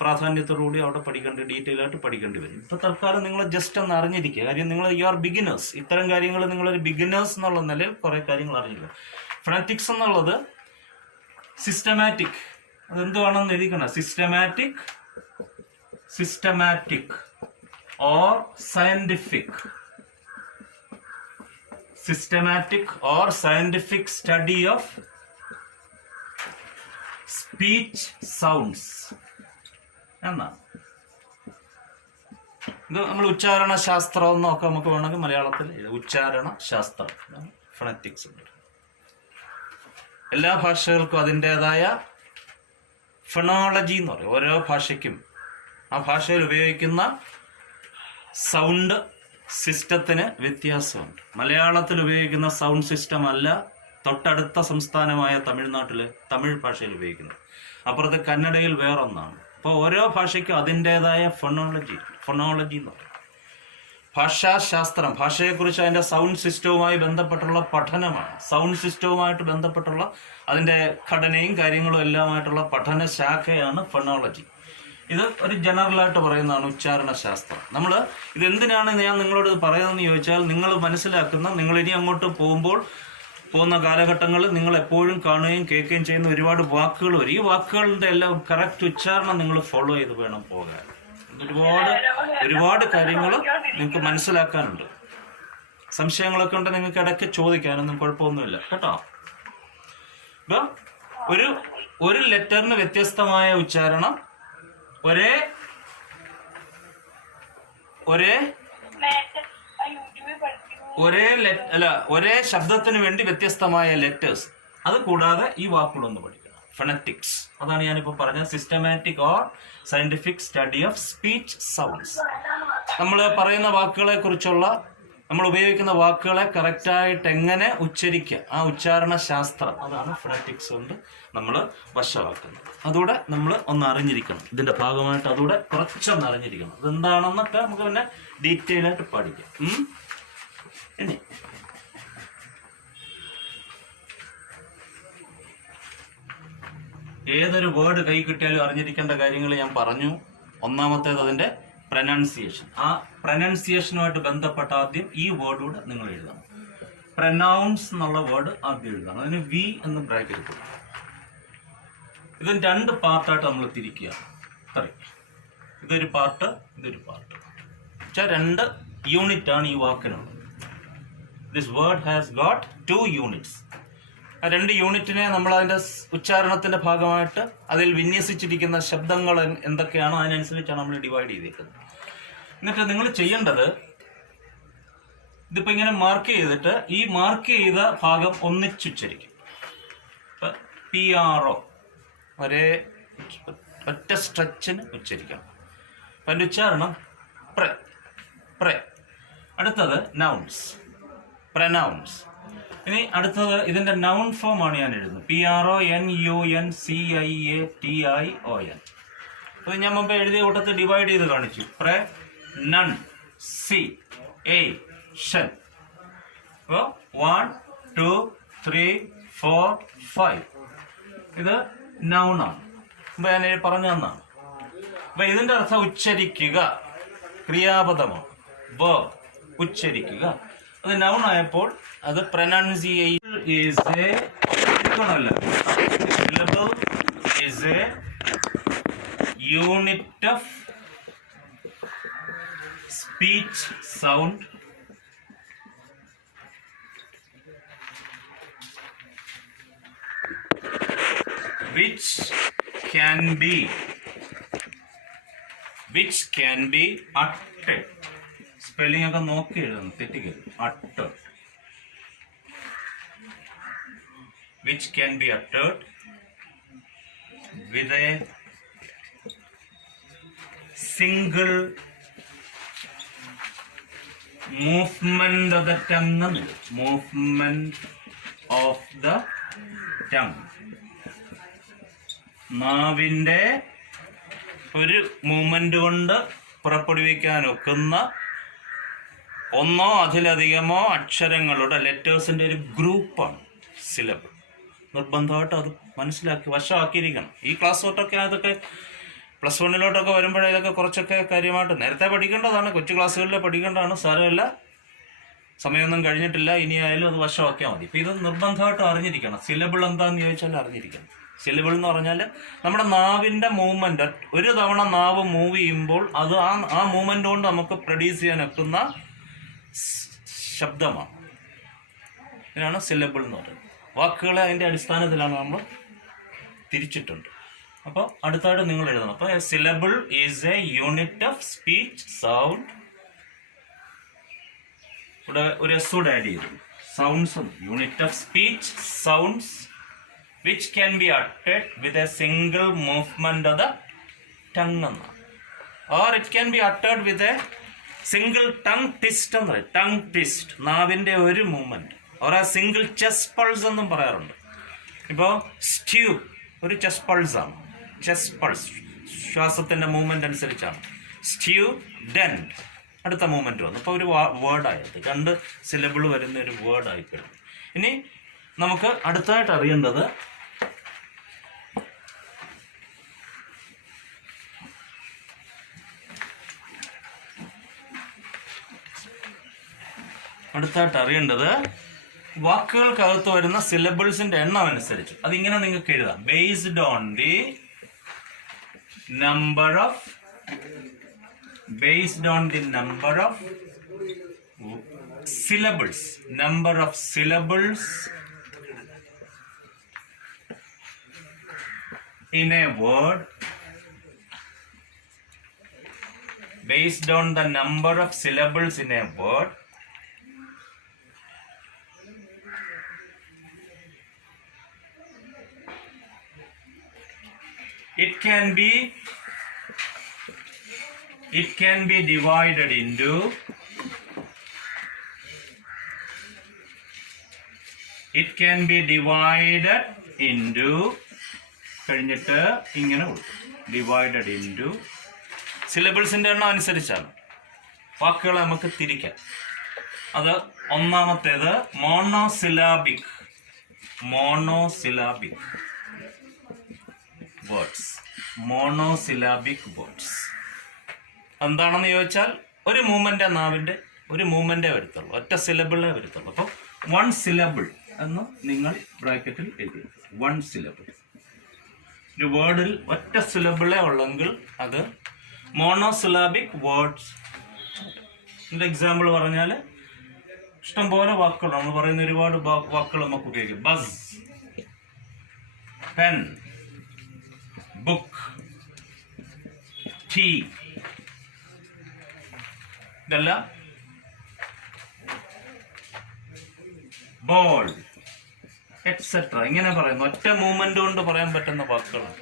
പ്രാധാന്യത്തോടുകൂടി അവിടെ ഡീറ്റെയിൽ ആയിട്ട് പഠിക്കേണ്ടി വരും. ഇപ്പൊ തൽക്കാലം നിങ്ങൾ ജസ്റ്റ് ഒന്ന് അറിഞ്ഞിരിക്കുക. കാര്യം നിങ്ങൾ യു ആർ ബിഗിനേഴ്സ്. ഇത്തരം കാര്യങ്ങൾ നിങ്ങളൊരു ബിഗിനേഴ്സ് എന്നുള്ള നിലയിൽ കുറെ കാര്യങ്ങൾ അറിഞ്ഞിരിക്കുക. ഫണറ്റിക്സ് എന്നുള്ളത് സിസ്റ്റമാറ്റിക്, അതെന്തുവാണെന്ന് എഴുതിക്കണം. Systematic or systematic or scientific study of speech sounds എന്നാണ്. ഇത് നമ്മൾ ഉച്ചാരണ ശാസ്ത്രം എന്നൊക്കെ നമുക്ക് വേണമെങ്കിൽ മലയാളത്തിൽ ഉച്ചാരണ ശാസ്ത്രം, ഫണറ്റിക്സ്. എല്ലാ ഭാഷകൾക്കും അതിൻ്റെതായ ഫണോളജി എന്ന് പറയും. ഓരോ ഭാഷയ്ക്കും ആ ഭാഷയിൽ ഉപയോഗിക്കുന്ന സൗണ്ട് സിസ്റ്റത്തിന് വ്യത്യാസമുണ്ട്. മലയാളത്തിൽ ഉപയോഗിക്കുന്ന സൗണ്ട് സിസ്റ്റം അല്ല തൊട്ടടുത്ത സംസ്ഥാനമായ തമിഴ്നാട്ടിൽ തമിഴ് ഭാഷയിൽ ഉപയോഗിക്കുന്നത്. അപ്പുറത്ത് കന്നഡയിൽ വേറൊന്നാണ്. അപ്പോൾ ഓരോ ഭാഷയ്ക്കും അതിൻ്റേതായ ഫൊണോളജി എന്ന് പറയും. ഭാഷാശാസ്ത്രം, ഭാഷയെക്കുറിച്ച് അതിൻ്റെ സൗണ്ട് സിസ്റ്റവുമായി ബന്ധപ്പെട്ടുള്ള പഠനമാണ്. സൗണ്ട് സിസ്റ്റവുമായിട്ട് ബന്ധപ്പെട്ടുള്ള അതിൻ്റെ ഘടനയും കാര്യങ്ങളും എല്ലാമായിട്ടുള്ള പഠന ശാഖയാണ് ഫൊണോളജി. ഇത് ഒരു ജനറലായിട്ട് പറയുന്നതാണ് ഉച്ചാരണശാസ്ത്രം. നമ്മൾ ഇതെന്തിനാണ് ഞാൻ നിങ്ങളോട് പറയുന്നതെന്ന് ചോദിച്ചാൽ, നിങ്ങൾ മനസ്സിലാക്കുന്ന, നിങ്ങൾ ഇനി അങ്ങോട്ട് പോകുന്ന കാലഘട്ടങ്ങളിൽ നിങ്ങൾ എപ്പോഴും കാണുകയും കേൾക്കുകയും ചെയ്യുന്ന ഒരുപാട് വാക്കുകൾ വരും. ഈ വാക്കുകളുടെ എല്ലാം കറക്റ്റ് ഉച്ചാരണം നിങ്ങൾ ഫോളോ ചെയ്ത് വേണം പോകാൻ. ഒരുപാട് കാര്യങ്ങൾ നിങ്ങൾക്ക് മനസ്സിലാക്കാനുണ്ട്. സംശയങ്ങളൊക്കെ ഉണ്ട്, നിങ്ങൾക്ക് ഇടയ്ക്ക് ചോദിക്കാനൊന്നും കുഴപ്പമൊന്നുമില്ല കേട്ടോ. ഇപ്പം ഒരു ലെറ്ററിന് വ്യത്യസ്തമായ ഉച്ചാരണം, ഒരേ ശബ്ദത്തിന് വേണ്ടി വ്യത്യസ്തമായ ലെറ്റേഴ്സ്. അത് കൂടാതെ ഈ വാക്കുകളൊന്ന് പഠിക്കണം. ഫൊണറ്റിക്സ്, അതാണ് ഞാനിപ്പോൾ പറഞ്ഞത്. Systematic or scientific study of speech sounds. നമ്മൾ പറയുന്ന വാക്കുകളെ കുറിച്ചുള്ള, നമ്മൾ ഉപയോഗിക്കുന്ന വാക്കുകളെ കറക്റ്റായിട്ട് എങ്ങനെ ഉച്ചരിക്കുക, ആ ഉച്ചാരണ ശാസ്ത്രം, അതാണ് ഫൊണറ്റിക്സ് കൊണ്ട് നമ്മൾ വശമാക്കുന്നത്. അതുകൂടെ നമ്മൾ ഒന്ന് അറിഞ്ഞിരിക്കണം. ഇതിന്റെ ഭാഗമായിട്ട് അതുകൂടെ കുറച്ചൊന്ന് അറിഞ്ഞിരിക്കണം. അതെന്താണെന്നൊക്കെ നമുക്ക് പിന്നെ ഡീറ്റെയിൽ ആയിട്ട് പഠിക്കാം. ഇനി ഏതൊരു വേർഡ് കൈ കിട്ടിയാലും അറിഞ്ഞിരിക്കേണ്ട കാര്യങ്ങൾ ഞാൻ പറഞ്ഞു. ഒന്നാമത്തേത് അതിന്റെ പ്രനൗൺസിയേഷൻ. ആ പ്രനൗൺസിയേഷനുമായിട്ട് ബന്ധപ്പെട്ട ആദ്യം ഈ വേർഡ് കൂടെ നിങ്ങൾ എഴുതണം. പ്രനൗൺസ് എന്നുള്ള വേർഡ് ആദ്യം എഴുതണം. അതിന് വി എന്ന് ബ്രാക്കറ്റ് കൊടുക്കും. ഇതിന് രണ്ട് പാർട്ടായിട്ട് നമ്മൾ തിരിക്കുക. ഇതൊരു പാർട്ട്, ഇതൊരു പാർട്ട്. പക്ഷേ രണ്ട് യൂണിറ്റ് ആണ് ഈ വാക്കിനുള്ളത്. This word has got 2 units. ആ 2 യൂണിറ്റിനെ നമ്മൾ അതിൻ്റെ ഉച്ചാരണത്തിന്റെ ഭാഗമായിട്ട് അതിൽ വിന്യസിച്ചിരിക്കുന്ന ശബ്ദങ്ങൾ എന്തൊക്കെയാണോ അതിനനുസരിച്ചാണ് നമ്മൾ ഡിവൈഡ് ചെയ്തേക്കുന്നത്. എന്നിട്ട് നിങ്ങൾ ചെയ്യേണ്ടത്, ഇതിപ്പോ ഇങ്ങനെ മാർക്ക് ചെയ്തിട്ട് ഈ മാർക്ക് ചെയ്ത ഭാഗം ഒന്നിച്ചുച്ചരിക്കും. PRO ഒറ്റ സ്ട്രെച്ചിന് ഉച്ചരിക്കണം. അപ്പം അതിൻ്റെ ഉച്ചാരണം പ്രെ. അടുത്തത് നൗൺസ്, പ്രനൗൺസ്. ഇനി അടുത്തത് ഇതിന്റെ നൗൺ ഫോം ആണ് ഞാൻ എഴുതുന്നത്. PRONUNCIATION. അത് ഞാൻ മുമ്പ് എഴുതിയ കൂട്ടത്തിൽ ഡിവൈഡ് ചെയ്ത് കാണിച്ചു. പ്രെ, നൺ, സി, എ, ഷൻ. അപ്പോൾ 1 2 3 4 5 ഇത് നൗണാണ്. മുമ്പ് ഞാൻ പറഞ്ഞു തന്നാണ്. അപ്പൊ ഇതിന്റെ അർത്ഥം ഉച്ചരിക്കുക, ക്രിയാപദമാണ്. ഉച്ചരിക്കുക. അത് നൗൺ ആയപ്പോൾ അത് pronunciation is A syllable is A unit of speech sound which can be uttered. Spelling ഒക്കെ നോക്കി എഴുതണം, തെറ്റിക്കരുത്. uttered, which can be uttered with a single movement of the tongue. Movement of the tongue. നാവിൻ്റെ ഒരു movement കൊണ്ട് പുറപ്പെടുവിക്കാൻ ഒക്കുന്ന ഒന്നോ അതിലധികമോ അക്ഷരങ്ങളുടെ ലെറ്റേഴ്സിൻ്റെ ഒരു ഗ്രൂപ്പാണ് സിലബിൾ. നിർബന്ധമായിട്ട് അത് മനസ്സിലാക്കി വശമാക്കിയിരിക്കണം. ഈ ക്ലാസ് തൊട്ടൊക്കെ അതൊക്കെ +1 വരുമ്പോഴേ ഇതൊക്കെ കുറച്ചൊക്കെ കാര്യമായിട്ട് നേരത്തെ പഠിക്കേണ്ടതാണ്, കൊച്ചു ക്ലാസ്സുകളിൽ പഠിക്കേണ്ടതാണ്. സാരമില്ല, സമയമൊന്നും കഴിഞ്ഞിട്ടില്ല, ഇനിയായാലും അത് വശമാക്കിയാൽ മതി. ഇപ്പം ഇത് നിർബന്ധമായിട്ടും അറിഞ്ഞിരിക്കണം. സിലബിൾ എന്താണെന്ന് ചോദിച്ചാൽ അറിഞ്ഞിരിക്കണം. സിലബിൾ എന്ന് പറഞ്ഞാൽ നമ്മുടെ നാവിൻ്റെ മൂവ്മെന്റ്. ഒരു തവണ നാവ് മൂവ് ചെയ്യുമ്പോൾ അത് ആ മൂവ്മെന്റ് കൊണ്ട് നമുക്ക് പ്രൊഡ്യൂസ് ചെയ്യാൻ ഒക്കുന്ന ശബ്ദമാണ്. ഇതിനാണ് സിലബിൾ എന്ന് പറയുന്നത്. വാക്കുകളെ അതിൻ്റെ അടിസ്ഥാനത്തിലാണ് നമ്മൾ തിരിച്ചിട്ടുണ്ട്. അപ്പോൾ അടുത്തായിട്ട് നിങ്ങൾ എഴുതണം. അപ്പോൾ syllable is A unit of speech sound. ഇവിടെ ഒരു എസ് കൂടെ ആഡ് ചെയ്തു. Sounds, unit of speech sounds which can be uttered with a single movement of the tongue എന്നാണ്. or it can be uttered with a single tongue twist എന്ന് പറയും. Tongue twist, നാവിൻ്റെ ഒരു movement. or a single chest pulse എന്നും പറയാറുണ്ട്. ഇപ്പോൾ stew ഒരു chest പൾസാണ്. Chest pulse ശ്വാസത്തിൻ്റെ movement അനുസരിച്ചാണ്. സ്റ്റ്യൂ ഡെൻറ്റ് അടുത്ത മൂവ്മെൻറ്റ് വന്നു. അപ്പോൾ ഒരു വേർഡായത് 2 സിലബിൾ വരുന്ന ഒരു വേർഡായി കഴിഞ്ഞു. ഇനി നമുക്ക് അടുത്തായിട്ട് അറിയേണ്ടത് വാക്കുകൾക്കകത്ത് വരുന്ന സിലബിൾസിന്റെ എണ്ണം അനുസരിച്ച് അതിങ്ങനെ നിങ്ങൾക്ക് എഴുതാം. Based on the number of syllables in a word, based on the number of syllables in a word, it can be divided into കഴിഞ്ഞിട്ട് ഇങ്ങനെ ഡിവൈഡഡ് ഇൻറ്റു സിലബിൾസിൻ്റെ എണ്ണം അനുസരിച്ചാണ് വാക്കുകളെ നമുക്ക് തിരിക്കാം. അത് ഒന്നാമത്തേത് മോണോസിലാബിക് വേർഡ്സ്. എന്താണെന്ന് ചോദിച്ചാൽ ഒരു മൂവ്മെൻ്റ് നാവിൻ്റെ ഒരു മൂവ്മെൻറ്റേ വരത്തുള്ളൂ, ഒറ്റ സിലബിളേ വരത്തുള്ളൂ. അപ്പോൾ 1 syllable എന്ന് നിങ്ങൾ ബ്രാക്കറ്റിൽ എഴുതി. 1 syllable. ഒരു വേർഡിൽ ഒറ്റ സിലബിളേ ഉള്ളെങ്കിൽ അത് മോണോസിലാബിക് വേർഡ്സ്. ഇതിൻ്റെ എക്സാമ്പിൾ പറഞ്ഞാൽ ഇഷ്ടംപോലെ വാക്കുകൾ നമ്മൾ പറയുന്ന ഒരുപാട് വാക്കുകൾ നമുക്ക് ഉപയോഗിക്കും. ബസ്, പെൻ, ബുക്ക്, ടീ, ഇതെല്ലാം ബോൾ എക്സെട്ര ഇങ്ങനെ പറയുന്നു. ഒറ്റ മൂവ്മെന്റ് കൊണ്ട് പറയാൻ പറ്റുന്ന വാക്കുകളാണ്.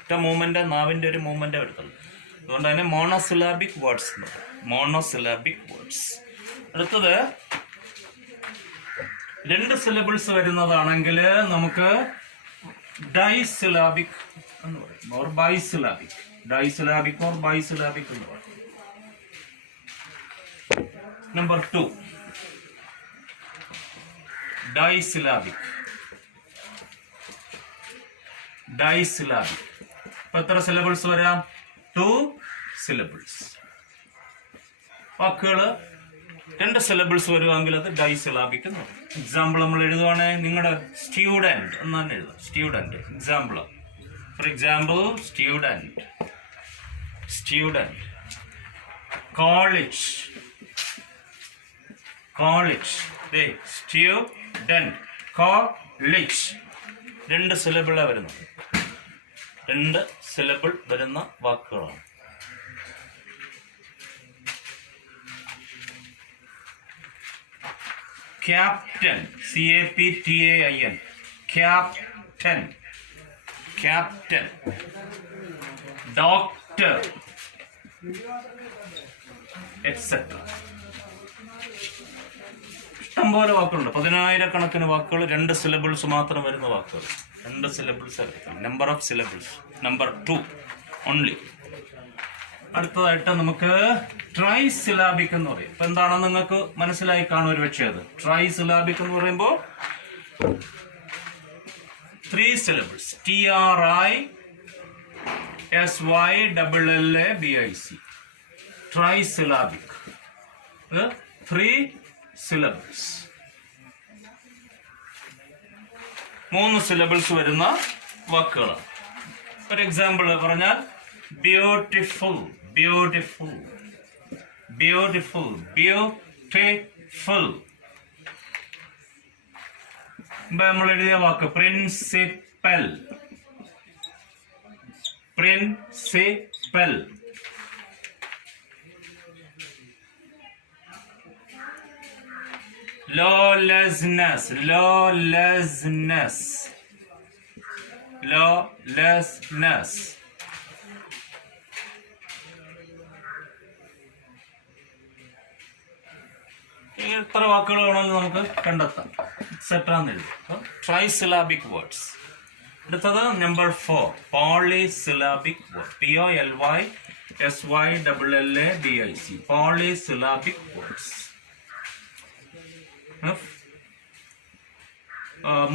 ഒറ്റ മൂവ്മെന്റ് നാവിന്റെ ഒരു മൂവ്മെന്റ് എടുത്തുള്ളൂ. അതുകൊണ്ട് തന്നെ മോണോസിലാബിക് വേർഡ്സ്. അടുത്തത് 2 syllables വരുന്നതാണെങ്കിൽ നമുക്ക് ഡൈസിലാബിക് എന്ന് പറയും. ഓർ ബൈസിലാബിക് എന്ന് പറയും. നമ്പർ 2 ഡൈസിലാബിക്. അപ്പൊ എത്ര സിലബിൾസ് വരാം? 2 syllables. വാക്കുകൾ 2 syllables വരുവാണെങ്കിൽ അത് ഡൈസിലാബിക് എന്ന് പറയും. എക്സാമ്പിൾ നമ്മൾ എഴുതുവാണെങ്കിൽ നിങ്ങളുടെ സ്റ്റുഡൻറ് എന്ന് തന്നെ എഴുതാം. Student example. For example student, college, student, college. 2 syllable വരുന്നത്. 2 syllable വരുന്ന വാക്കുകളാണ്. Captain, CAPTAIN, captain. Doctor, etcetera. ഇഷ്ടംപോലെ വാക്കുകളുണ്ട്. 10,000-കണക്കിന് വാക്കുകൾ 2 syllables മാത്രം വരുന്ന വാക്കുകൾ. 2 syllables number of syllables. Number 2 only. അടുത്തതായിട്ട് നമുക്ക് ട്രൈസിലാബിക് എന്ന് പറയും. ഇപ്പൊ എന്താണെന്ന് നിങ്ങൾക്ക് മനസ്സിലായി കാണും ഒരു പക്ഷേ. അത് ട്രൈസിലാബിക് എന്ന് പറയുമ്പോൾ 3 syllables. TRISYLLABIC. ട്രൈസിലാബിക്. 3 syllables. 3 syllables വരുന്ന വാക്കുകളാണ്. ഒരു എക്സാമ്പിൾ പറഞ്ഞാൽ ബ്യൂട്ടിഫുൾ. നമ്മൾ എഴുതിയ വാക്ക് പ്രിൻസിപ്പൽ. Lawlessness. എത്ര വാക്കുകൾ വേണമെങ്കിലും നമുക്ക് കണ്ടെത്താം. എക്സെട്ര എന്ന് എഴുതി. Trisyllabic words. അടുത്തത് number 4, polysyllabic word. POLYSYLLABIC. Polysyllabic words.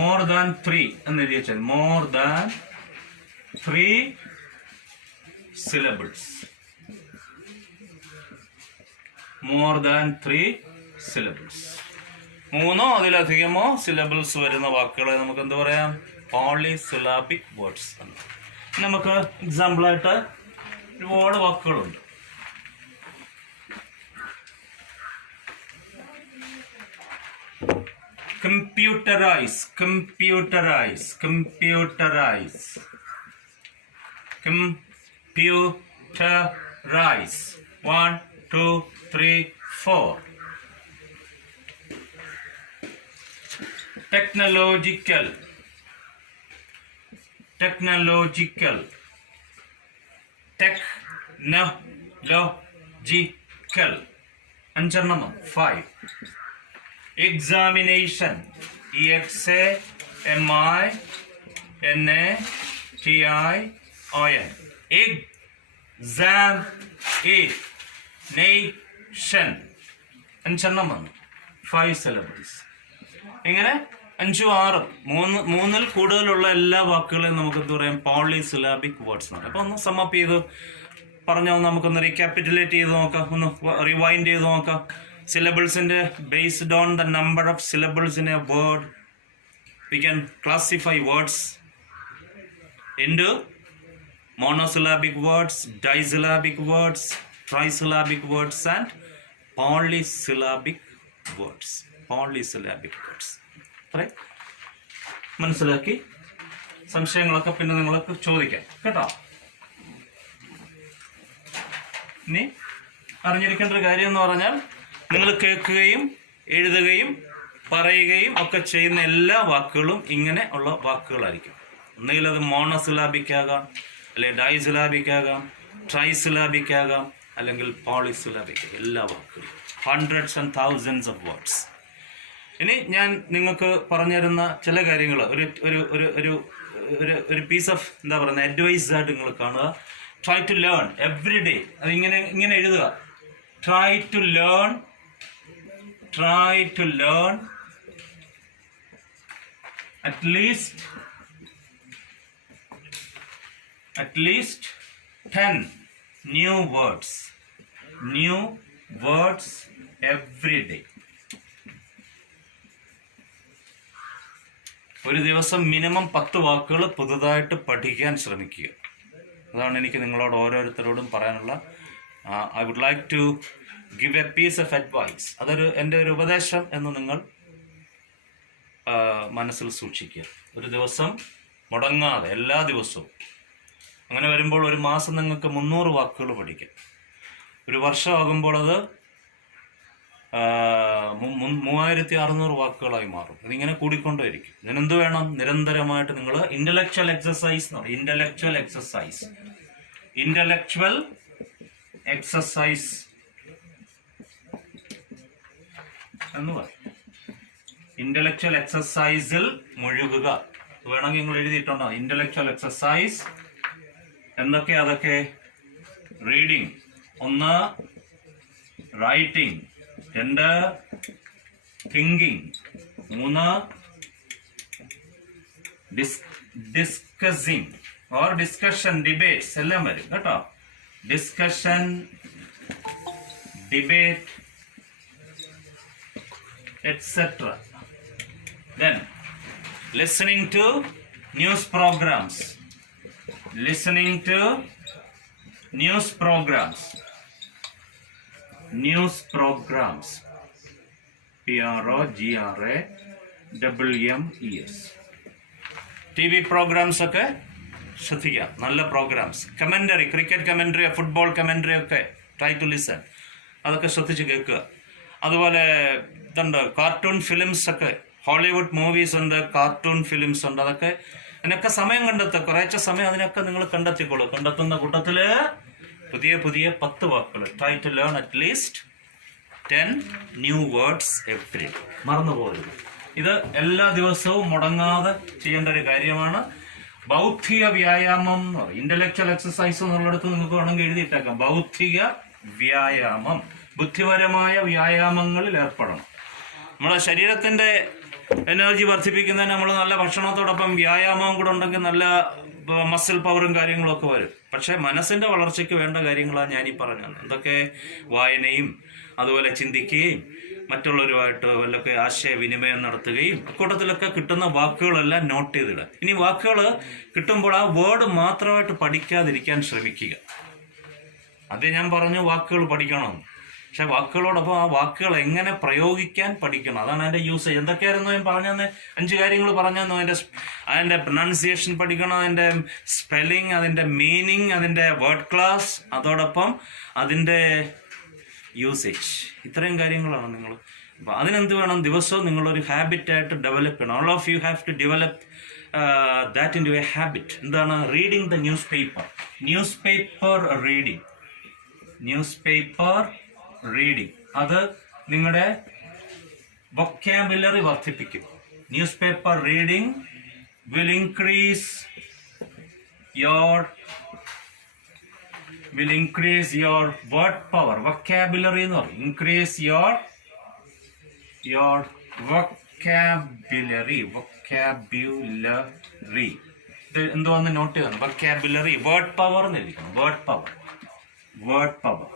More than 3 എന്ന് എഴുതി വെച്ചാൽ more than 3 syllables. More than 3 syllables. 3 അതിലധികമോ സിലബിൾസ് വരുന്ന വാക്കുകളെ നമുക്ക് എന്ത് പറയാം? Polysyllabic words. നമുക്ക് എക്സാമ്പിളായിട്ട് ഒരുപാട് വാക്കുകളുണ്ട്. Computerize, computerize, computerize, computerize. 1 2 3 4. Technological, technological, technological. 5 5. Examination, EXAMINATION. Examination. 5 syllables. ഇങ്ങനെ 5 6 3 കൂടുതലുള്ള എല്ലാ വാക്കുകളെയും നമുക്ക് എന്ത് പറയാം? പോളിസിലാബിക് വേർഡ്സ് ആണ്. അപ്പൊ ഒന്ന് സമപ്പ് ചെയ്ത് പറഞ്ഞ നമുക്കൊന്ന് റീക്യാപിറ്റുലേറ്റ് ചെയ്ത് നോക്കാം, ഒന്ന് റിവൈൻഡ് ചെയ്ത് നോക്കാം. സിലബിൾസിന്റെ based on the number of syllables in a word we can classify words into monosyllabic words, disyllabic words, trisyllabic words and polysyllabic words. Polysyllabic words. Right? മനസ്സിലാക്കി? സംശയങ്ങളൊക്കെ പിന്നെ നിങ്ങൾക്ക് ചോദിക്കാം കേട്ടോ. ഇനി അറിഞ്ഞിരിക്കേണ്ട ഒരു കാര്യം എന്ന് പറഞ്ഞാൽ, നിങ്ങൾ കേൾക്കുകയും എഴുതുകയും പറയുകയും ഒക്കെ ചെയ്യുന്ന എല്ലാ വാക്കുകളും ഇങ്ങനെ ഉള്ള വാക്കുകളായിരിക്കും. ഒന്നുകിൽ അത് മോണോസിലാബിക് ആകാം, അല്ലെങ്കിൽ ഡൈസിലാബിക് ആകാം, ട്രൈസിലാബിക് ആകാം, അല്ലെങ്കിൽ പോളിസിലാബിക്. എല്ലാ വാക്കുകളും hundreds and thousands of words. ഇനി ഞാൻ നിങ്ങൾക്ക് പറഞ്ഞിരുന്ന ചില കാര്യങ്ങൾ ഒരു ഒരു ഒരു ഒരു ഒരു പീസ് ഓഫ് എന്താ പറയുന്നത് അഡ്വൈസ് ആയിട്ട് നിങ്ങൾ കാണുക. Try to learn every day. അത് ഇങ്ങനെ എഴുതുക. Try to learn, try to learn at least 10 new words every day. ഒരു ദിവസം മിനിമം 10 വാക്കുകൾ പുതുതായിട്ട് പഠിക്കാൻ ശ്രമിക്കുക. അതാണ് എനിക്ക് നിങ്ങളോട് ഓരോരുത്തരോടും പറയാനുള്ള. I would like to give a piece of advice. എൻ്റെ ഒരു ഉപദേശം എന്ന് നിങ്ങൾ മനസ്സിൽ സൂക്ഷിക്കുക. ഒരു ദിവസം മുടങ്ങാതെ എല്ലാ ദിവസവും. അങ്ങനെ വരുമ്പോൾ ഒരു മാസം നിങ്ങൾക്ക് 300 വാക്കുകൾ പഠിക്കാം. ഒരു വർഷമാകുമ്പോൾ അത് 3600 വാക്കുകളായി മാറും. ഇതിങ്ങനെ കൂടിക്കൊണ്ടേയിരിക്കും. ഇതിനെന്ത് വേണം? നിരന്തരമായിട്ട് നിങ്ങൾ ഇന്റലക്ച്വൽ എക്സസൈസ് എന്ന് പറയും. ഇന്റലക്ച്വൽ എക്സസൈസിൽ മുഴുകുക. വേണമെങ്കിൽ നിങ്ങൾ എഴുതിയിട്ടുണ്ടോ? ഇന്റലക്ച്വൽ എക്സസൈസ് എന്തൊക്കെ? അതൊക്കെ reading 1, writing 2, thinking 3, discussing or discussion, debates എല്ലാം വരും കേട്ടോ. Discussion, debate etc. Then listening to news programs, PROGRAMES. TV programs ഒക്കെ ശ്രദ്ധിക്കുക. നല്ല programs. Commentary, cricket commentary, football commentary ഒക്കെ ട്രൈ ടു ലിസൺ. അതൊക്കെ ശ്രദ്ധിച്ച് കേൾക്കുക. അതുപോലെ ഇതുണ്ട് കാർട്ടൂൺ ഫിലിംസ് ഒക്കെ. ഹോളിവുഡ് മൂവീസ് ഉണ്ട്, കാർട്ടൂൺ ഫിലിംസ് ഉണ്ട്. അതിനൊക്കെ സമയം കണ്ടെത്തുക. കുറേശ്ശെ സമയം അതിനൊക്കെ നിങ്ങൾ കണ്ടെത്തിക്കോളൂ. കണ്ടെത്തുന്ന കൂട്ടത്തിൽ പുതിയ 10 വാക്കുകൾ. Try to learn at least 10 new words every day. മറന്നു പോകരുത്. ഇത് എല്ലാ ദിവസവും മുടങ്ങാതെ ചെയ്യേണ്ട ഒരു കാര്യമാണ്. ബൗദ്ധിക വ്യായാമം എന്ന് പറയും. ഇന്റലക്ച്വൽ എക്സസൈസ് എന്നുള്ളിടത്ത് നിങ്ങൾക്ക് വേണമെങ്കിൽ എഴുതിയിട്ടേക്കാം. ബൗദ്ധിക വ്യായാമം, ബുദ്ധിപരമായ വ്യായാമങ്ങളിൽ ഏർപ്പെടണം. നമ്മുടെ ശരീരത്തിന്റെ എനർജി വർദ്ധിപ്പിക്കുന്നതിന് നമ്മൾ നല്ല ഭക്ഷണത്തോടൊപ്പം വ്യായാമവും കൂടെ ഉണ്ടെങ്കിൽ നല്ല മസിൽ പവറും കാര്യങ്ങളൊക്കെ വരും. പക്ഷെ മനസ്സിന്റെ വളർച്ചയ്ക്ക് വേണ്ട കാര്യങ്ങളാണ് ഞാനീ പറഞ്ഞത്. എന്തൊക്കെ? വായനയും അതുപോലെ ചിന്തിക്കുകയും മറ്റുള്ളവരുമായിട്ട് വല്ലൊക്കെ ആശയവിനിമയം നടത്തുകയും കൂട്ടത്തിലൊക്കെ കിട്ടുന്ന വാക്കുകളെല്ലാം നോട്ട് ചെയ്തിടുക. ഇനി വാക്കുകൾ കിട്ടുമ്പോൾ ആ വേർഡ് മാത്രമായിട്ട് പഠിക്കാതിരിക്കാൻ ശ്രമിക്കുക. അത് ഞാൻ പറഞ്ഞു വാക്കുകൾ പഠിക്കണമെന്ന്. പക്ഷെ വാക്കുകളോടൊപ്പം ആ വാക്കുകൾ എങ്ങനെ പ്രയോഗിക്കാൻ പഠിക്കണം. അതാണ് അതിൻ്റെ യൂസേജ്. എന്തൊക്കെയായിരുന്നു ഞാൻ പറഞ്ഞതെന്ന് 5 കാര്യങ്ങൾ പറഞ്ഞതെന്നു. അതിൻ്റെ പ്രൊനൗൺസിയേഷൻ പഠിക്കണം, അതിൻ്റെ സ്പെല്ലിങ്, അതിൻ്റെ മീനിങ്, അതിൻ്റെ വേർഡ് ക്ലാസ്, അതോടൊപ്പം അതിൻ്റെ യൂസേജ്. ഇത്രയും കാര്യങ്ങളാണ് നിങ്ങൾ. അപ്പോൾ അതിനെന്ത് വേണം? ദിവസവും നിങ്ങളൊരു ഹാബിറ്റായിട്ട് ഡെവലപ്പ് ചെയ്യണം. All of you have to develop that into a habit. എന്താണ്? Reading the newspaper. Reading അത് നിങ്ങളുടെ വൊക്കാബുലറി വർദ്ധിപ്പിക്കും. Newspaper reading will increase your word power. Vocabulary എന്ന് പറയും. increase your vocabulary. ഇത് എന്തുവാന്ന് നോട്ട് ചെയ്യണം. vocabulary, word power എന്ന് എഴുതിക്കണം. word power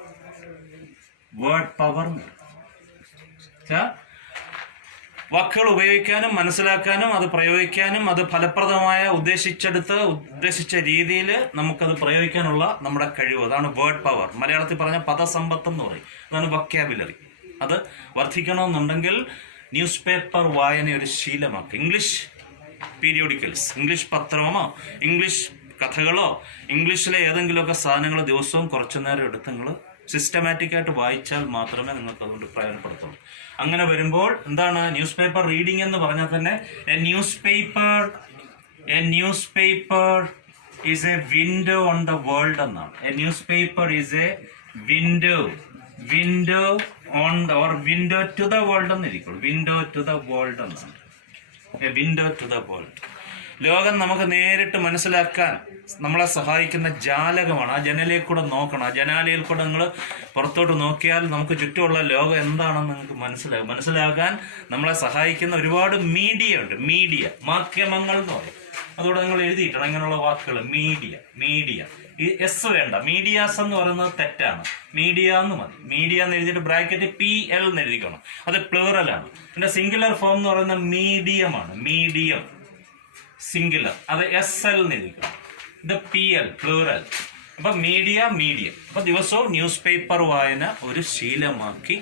വാക്കുകൾ ഉപയോഗിക്കാനും മനസ്സിലാക്കാനും അത് പ്രയോഗിക്കാനും അത് ഫലപ്രദമായ ഉദ്ദേശിച്ച രീതിയിൽ നമുക്കത് പ്രയോഗിക്കാനുള്ള നമ്മുടെ കഴിവ്, അതാണ് വേർഡ് പവർ. മലയാളത്തിൽ പറഞ്ഞ പദസമ്പത്ത് എന്ന് പറയും. അതാണ് വൊക്കാബുലറി. അത് വർദ്ധിക്കണമെന്നുണ്ടെങ്കിൽ ന്യൂസ് പേപ്പർ വായന ഒരു ശീലമാക്കുക. ഇംഗ്ലീഷ് പീരിയോഡിക്കൽസ്, ഇംഗ്ലീഷ് പത്രമോ ഇംഗ്ലീഷ് കഥകളോ ഇംഗ്ലീഷിലെ ഏതെങ്കിലുമൊക്കെ സാധനങ്ങൾ ദിവസവും കുറച്ചു നേരം എടുത്ത് നിങ്ങൾ സിസ്റ്റമാറ്റിക്കായിട്ട് വായിച്ചാൽ മാത്രമേ നിങ്ങൾക്ക് അതുകൊണ്ട് പ്രയോജനപ്പെടുത്തുള്ളൂ. അങ്ങനെ വരുമ്പോൾ എന്താണ് ന്യൂസ് പേപ്പർ റീഡിംഗ് എന്ന് പറഞ്ഞാൽ തന്നെ a newspaper is a window on the world എന്നാണ്. A newspaper is a window on or window to the world എന്നിരിക്കും. വിൻഡോ ടു ദ വേൾഡ് എന്നാണ്. A window to the world. ലോകം നമുക്ക് നേരിട്ട് മനസ്സിലാക്കാൻ നമ്മളെ സഹായിക്കുന്ന ജാലകമാണ്. ആ ജനലയിൽ കൂടെ നോക്കണം. ആ ജനാലയിൽ കൂടെ നിങ്ങൾ പുറത്തോട്ട് നോക്കിയാൽ നമുക്ക് ചുറ്റുമുള്ള ലോകം എന്താണെന്ന് നിങ്ങൾക്ക് മനസ്സിലാക്കാൻ നമ്മളെ സഹായിക്കുന്ന ഒരുപാട് മീഡിയ ഉണ്ട്. മാധ്യമങ്ങൾ എന്ന് പറയും. അതുകൂടെ നിങ്ങൾ എഴുതിയിട്ടാണ് ഇങ്ങനെയുള്ള വാക്കുകൾ. മീഡിയ ഈ എസ് വേണ്ട. മീഡിയാസ് എന്ന് പറയുന്നത് തെറ്റാണ്. മീഡിയ എന്ന് മതി. മീഡിയ എന്ന് എഴുതിയിട്ട് ബ്രാക്കറ്റ് PL എന്ന് എഴുതിക്കണം. അത് പ്ലൂറലാണ്. പിന്നെ സിംഗുലർ ഫോം എന്ന് പറയുന്നത് മീഡിയമാണ്. മീഡിയം സിംഗുലർ, അത് SL എന്ന് എഴുതിക്കണം. ഇത് PL പ്ലൂറൽ. അപ്പൊ മീഡിയ. അപ്പൊ ദിവസവും ന്യൂസ് പേപ്പർ വായന ഒരു ശീലമാക്കി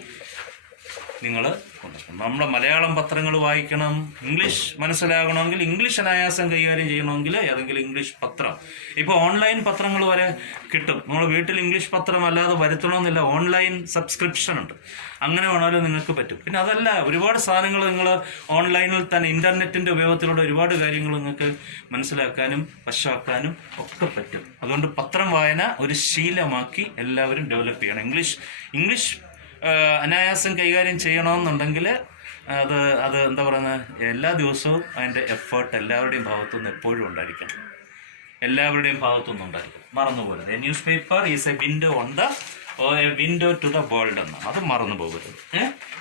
നിങ്ങൾ കൊണ്ടുപോകണം. നമ്മുടെ മലയാളം പത്രങ്ങൾ വായിക്കണം. ഇംഗ്ലീഷ് മനസ്സിലാകണമെങ്കിൽ, ഇംഗ്ലീഷ് അനായാസം കൈകാര്യം ചെയ്യണമെങ്കിൽ ഏതെങ്കിലും ഇംഗ്ലീഷ് പത്രം. ഇപ്പോൾ ഓൺലൈൻ പത്രങ്ങൾ വരെ കിട്ടും. നമ്മൾ വീട്ടിൽ ഇംഗ്ലീഷ് പത്രം അല്ലാതെ വരുത്തണമെന്നില്ല. ഓൺലൈൻ സബ്സ്ക്രിപ്ഷൻ ഉണ്ട്. അങ്ങനെ വേണമെങ്കിലും നിങ്ങൾക്ക് പറ്റും. പിന്നെ അതല്ല, ഒരുപാട് സാധനങ്ങൾ നിങ്ങൾ ഓൺലൈനിൽ തന്നെ ഇൻ്റർനെറ്റിൻ്റെ ഉപയോഗത്തിലൂടെ ഒരുപാട് കാര്യങ്ങൾ നിങ്ങൾക്ക് മനസ്സിലാക്കാനും വശമാക്കാനും ഒക്കെ പറ്റും. അതുകൊണ്ട് പത്രം വായന ഒരു ശീലമാക്കി എല്ലാവരും ഡെവലപ്പ് ചെയ്യണം. ഇംഗ്ലീഷ് അനായാസം കൈകാര്യം ചെയ്യണമെന്നുണ്ടെങ്കിൽ അത് എന്താ പറയുന്നത്, എല്ലാ ദിവസവും അതിൻ്റെ എഫേർട്ട് എല്ലാവരുടെയും ഭാഗത്തുനിന്ന് എപ്പോഴും ഉണ്ടായിരിക്കണം. മറന്നു പോകരുത്. Newspaper is a window to the world എന്ന്. അത് മറന്നു പോകരുത്.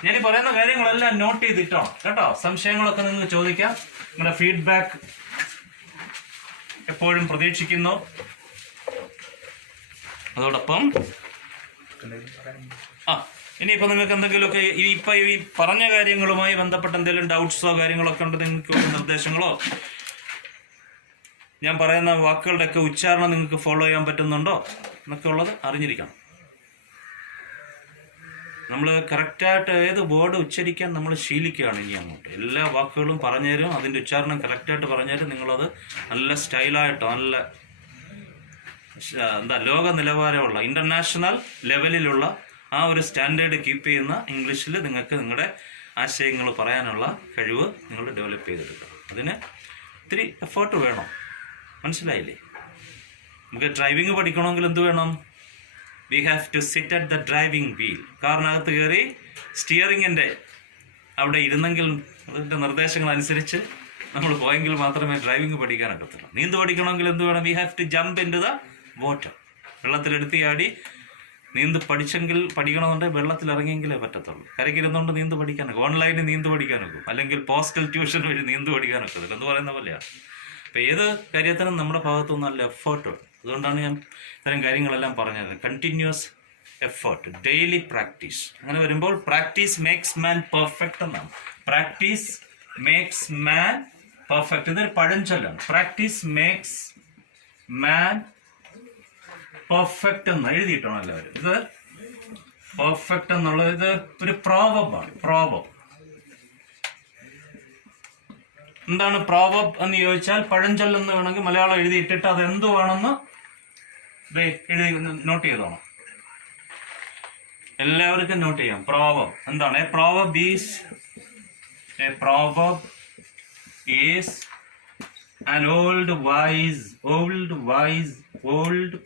ഞാൻ ഈ പറയുന്ന കാര്യങ്ങളെല്ലാം നോട്ട് ചെയ്തിട്ടോ കേട്ടോ. സംശയങ്ങളൊക്കെ നിങ്ങൾക്ക് ചോദിക്കാം. നിങ്ങളുടെ ഫീഡ്ബാക്ക് എപ്പോഴും പ്രതീക്ഷിക്കുന്നു. അതോടൊപ്പം ഇനിയിപ്പോൾ നിങ്ങൾക്ക് എന്തെങ്കിലുമൊക്കെ ഈ പറഞ്ഞ കാര്യങ്ങളുമായി ബന്ധപ്പെട്ട എന്തെങ്കിലും ഡൗട്ട്സോ കാര്യങ്ങളൊക്കെ ഉണ്ട്, നിങ്ങൾക്ക് നിർദ്ദേശങ്ങളോ, ഞാൻ പറയുന്ന വാക്കുകളുടെയൊക്കെ ഉച്ചാരണം നിങ്ങൾക്ക് ഫോളോ ചെയ്യാൻ പറ്റുന്നുണ്ടോ എന്നൊക്കെ ഉള്ളത് അറിഞ്ഞിരിക്കണം. നമ്മൾ കറക്റ്റായിട്ട് ഏത് വേർഡ് ഉച്ചരിക്കാൻ നമ്മൾ ശീലിക്കുകയാണ് ഇനി അങ്ങോട്ട്. എല്ലാ വാക്കുകളും പറഞ്ഞുതരും, അതിൻ്റെ ഉച്ചാരണം കറക്റ്റായിട്ട് പറഞ്ഞുതരും. നിങ്ങളത് നല്ല സ്റ്റൈലായിട്ടോ നല്ല ലോക നിലവാരമുള്ള ഇൻ്റർനാഷണൽ ലെവലിലുള്ള ആ ഒരു സ്റ്റാൻഡേർഡ് കീപ്പ് ചെയ്യുന്ന ഇംഗ്ലീഷിൽ നിങ്ങൾക്ക് നിങ്ങളുടെ ആശയങ്ങൾ പറയാനുള്ള കഴിവ് നിങ്ങൾ ഡെവലപ്പ് ചെയ്തെടുക്കണം. അതിന് ഇത്തിരി എഫേർട്ട് വേണം. മനസ്സിലായില്ലേ? നമുക്ക് ഡ്രൈവിംഗ് പഠിക്കണമെങ്കിൽ എന്ത് വേണം? We have to sit at the driving wheel. കാറിനകത്ത് കയറി സ്റ്റിയറിങ്ങിൻ്റെ അവിടെ ഇരുന്നെങ്കിൽ അതിൻ്റെ നിർദ്ദേശങ്ങൾ അനുസരിച്ച് നമ്മൾ പോയെങ്കിൽ മാത്രമേ ഡ്രൈവിംഗ് പഠിക്കാനൊക്കത്തുള്ളൂ. നീന്ത് പഠിക്കണമെങ്കിൽ എന്ത് വേണം? We have to jump into the water. വെള്ളത്തിലെടുത്ത് ചാടി പഠിക്കണമെന്നുണ്ടെങ്കിൽ വെള്ളത്തിലിറങ്ങിയെങ്കിലേ പറ്റത്തുള്ളൂ. കരയ്ക്കിരുന്നുകൊണ്ട് നീന്ത് പഠിക്കാനൊക്കെ, ഓൺലൈനിൽ നീന്ത് പഠിക്കാനൊക്കെ, അല്ലെങ്കിൽ പോസ്റ്റൽ ട്യൂഷൻ വഴി നീന്ത് പഠിക്കാനൊക്കെ എന്ന് പറയുന്ന പോലെയാണ്. അപ്പോൾ ഏത് കാര്യത്തിനും നമ്മുടെ ഭാഗത്തുനിന്ന് നല്ല എഫേർട്ട് വേണം. അതുകൊണ്ടാണ് ഞാൻ ഇത്തരം കാര്യങ്ങളെല്ലാം പറഞ്ഞത്. Continuous effort, daily practice. അങ്ങനെ വരുമ്പോൾ പ്രാക്ടീസ് മേക്സ് മാൻ പെർഫെക്റ്റ് എന്നാണ്. പ്രാക്ടീസ് മേക്സ് മാൻ പെർഫെക്റ്റ്. ഇതൊരു പഴഞ്ചൊല്ലാണ്. പ്രാക്ടീസ് മേക്സ് മാൻ പെർഫെക്റ്റ് എന്ന് എഴുതിയിട്ടാണ് എല്ലാവരും. ഇത് പെർഫെക്റ്റ് എന്നുള്ളത് ഇത് ഒരു പ്രോവബാണ്. പ്രോവബ് എന്താണ് പ്രോവബ് എന്ന് ചോദിച്ചാൽ പഴഞ്ചൊല്ലെന്ന് വേണമെങ്കിൽ മലയാളം എഴുതിയിട്ടിട്ട് അത് എന്ത് വേണമെന്ന് എഴുതി നോട്ട് ചെയ്തോണം. എല്ലാവർക്കും നോട്ട് ചെയ്യാം. പ്രോവബ് എന്താണ്? A proverb is an old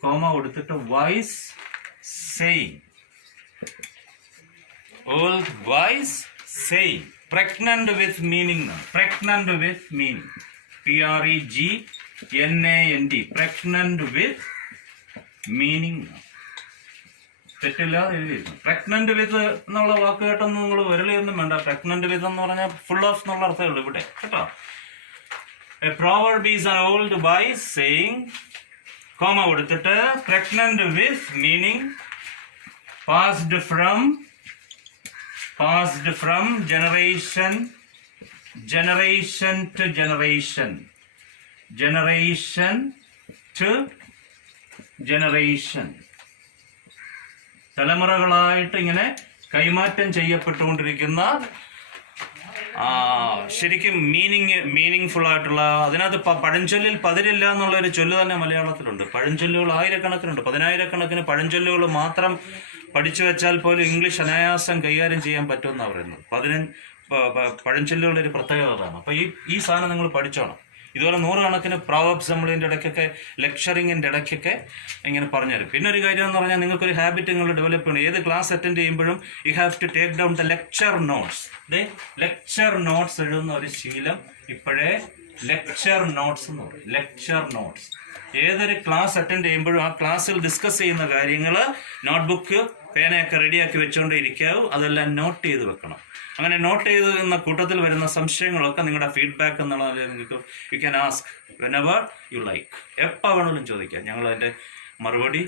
comma കൊടുത്തിട്ട് wise saying. Old wise saying. Pregnant with meaning. Pregnant with meaning. PREGNANT. Pregnant with meaning. തെറ്റില്ല എഴുതിയിരുന്നു. പ്രഗ്നന്റ് വിത്ത് എന്നുള്ള വാക്ക് കേട്ടൊന്നും നിങ്ങൾ വിരളിയൊന്നും വേണ്ട. പ്രഗ്നന്റ് വിത്ത് എന്ന് പറഞ്ഞാൽ ഫുൾ ഓഫ് എന്നുള്ള അർത്ഥമുള്ളൂ ഇവിടെ കേട്ടോ. A proverb is an old wise saying, comma കൊടുത്തിട്ട് pregnant with meaning, passed from generation to generation. തലമുറകളായിട്ട് ഇങ്ങനെ കൈമാറ്റം ചെയ്യപ്പെട്ടുകൊണ്ടിരിക്കുന്ന ശരിക്കും മീനിങ് ഫുൾ ആയിട്ടുള്ള, അതിനകത്ത് പഴഞ്ചൊല്ലിൽ പതിരില്ല എന്നുള്ളൊരു ചൊല്ല് തന്നെ മലയാളത്തിലുണ്ട്. പഴഞ്ചൊല്ലുകൾ ആയിരക്കണക്കിനുണ്ട്. 10,000-കണക്കിന് പഴഞ്ചൊല്ലുകൾ മാത്രം പഠിച്ചു വെച്ചാൽ പോലും ഇംഗ്ലീഷ് അനായാസം കൈകാര്യം ചെയ്യാൻ പറ്റുമെന്നാണ് പറയുന്നത്. പഴഞ്ചൊല്ലുകളുടെ ഒരു പ്രത്യേകത അതാണ്. അപ്പോൾ ഈ സാധനം നിങ്ങൾ പഠിച്ചോണം. ഇതുപോലെ 100 കണക്കിന് പ്രോവബ്സ് നമ്മളിൻ്റെ ഇടയ്ക്കൊക്കെ ലെക്ചറിങ്ങിൻ്റെ ഇടയ്ക്കൊക്കെ ഇങ്ങനെ പറഞ്ഞുതരും. പിന്നെ ഒരു കാര്യം എന്ന് പറഞ്ഞാൽ നിങ്ങൾക്കൊരു ഹാബിറ്റ് നിങ്ങൾ ഡെവലപ്പ് ചെയ്യണം. ഏത് ക്ലാസ് അറ്റൻഡ് ചെയ്യുമ്പോഴും you have to take down the lecture notes. Lecture notes എഴുതുന്ന ഒരു ശീലം ഇപ്പോഴേ ലെക്ചർ നോട്ട്സ് എന്ന് പറയും. ലെക്ചർ നോട്ട്സ് ഏതൊരു ക്ലാസ് അറ്റൻഡ് ചെയ്യുമ്പോഴും ആ ക്ലാസ്സിൽ ഡിസ്കസ് ചെയ്യുന്ന കാര്യങ്ങൾ നോട്ട്ബുക്ക് പേനയൊക്കെ റെഡിയാക്കി വെച്ചുകൊണ്ടേ ഇരിക്കാവൂ. അതെല്ലാം നോട്ട് ചെയ്ത് വെക്കണം. അങ്ങനെ നോട്ട് ചെയ്തുന്ന കൂട്ടത്തിൽ വരുന്ന സംശയങ്ങളൊക്കെ നിങ്ങളുടെ ഫീഡ്ബാക്ക് എന്നുള്ള നിങ്ങൾക്ക് you can ask whenever you like. എപ്പോൾ വേണമെങ്കിലും ചോദിക്കാം. ഞങ്ങൾ അതിൻ്റെ മറുപടി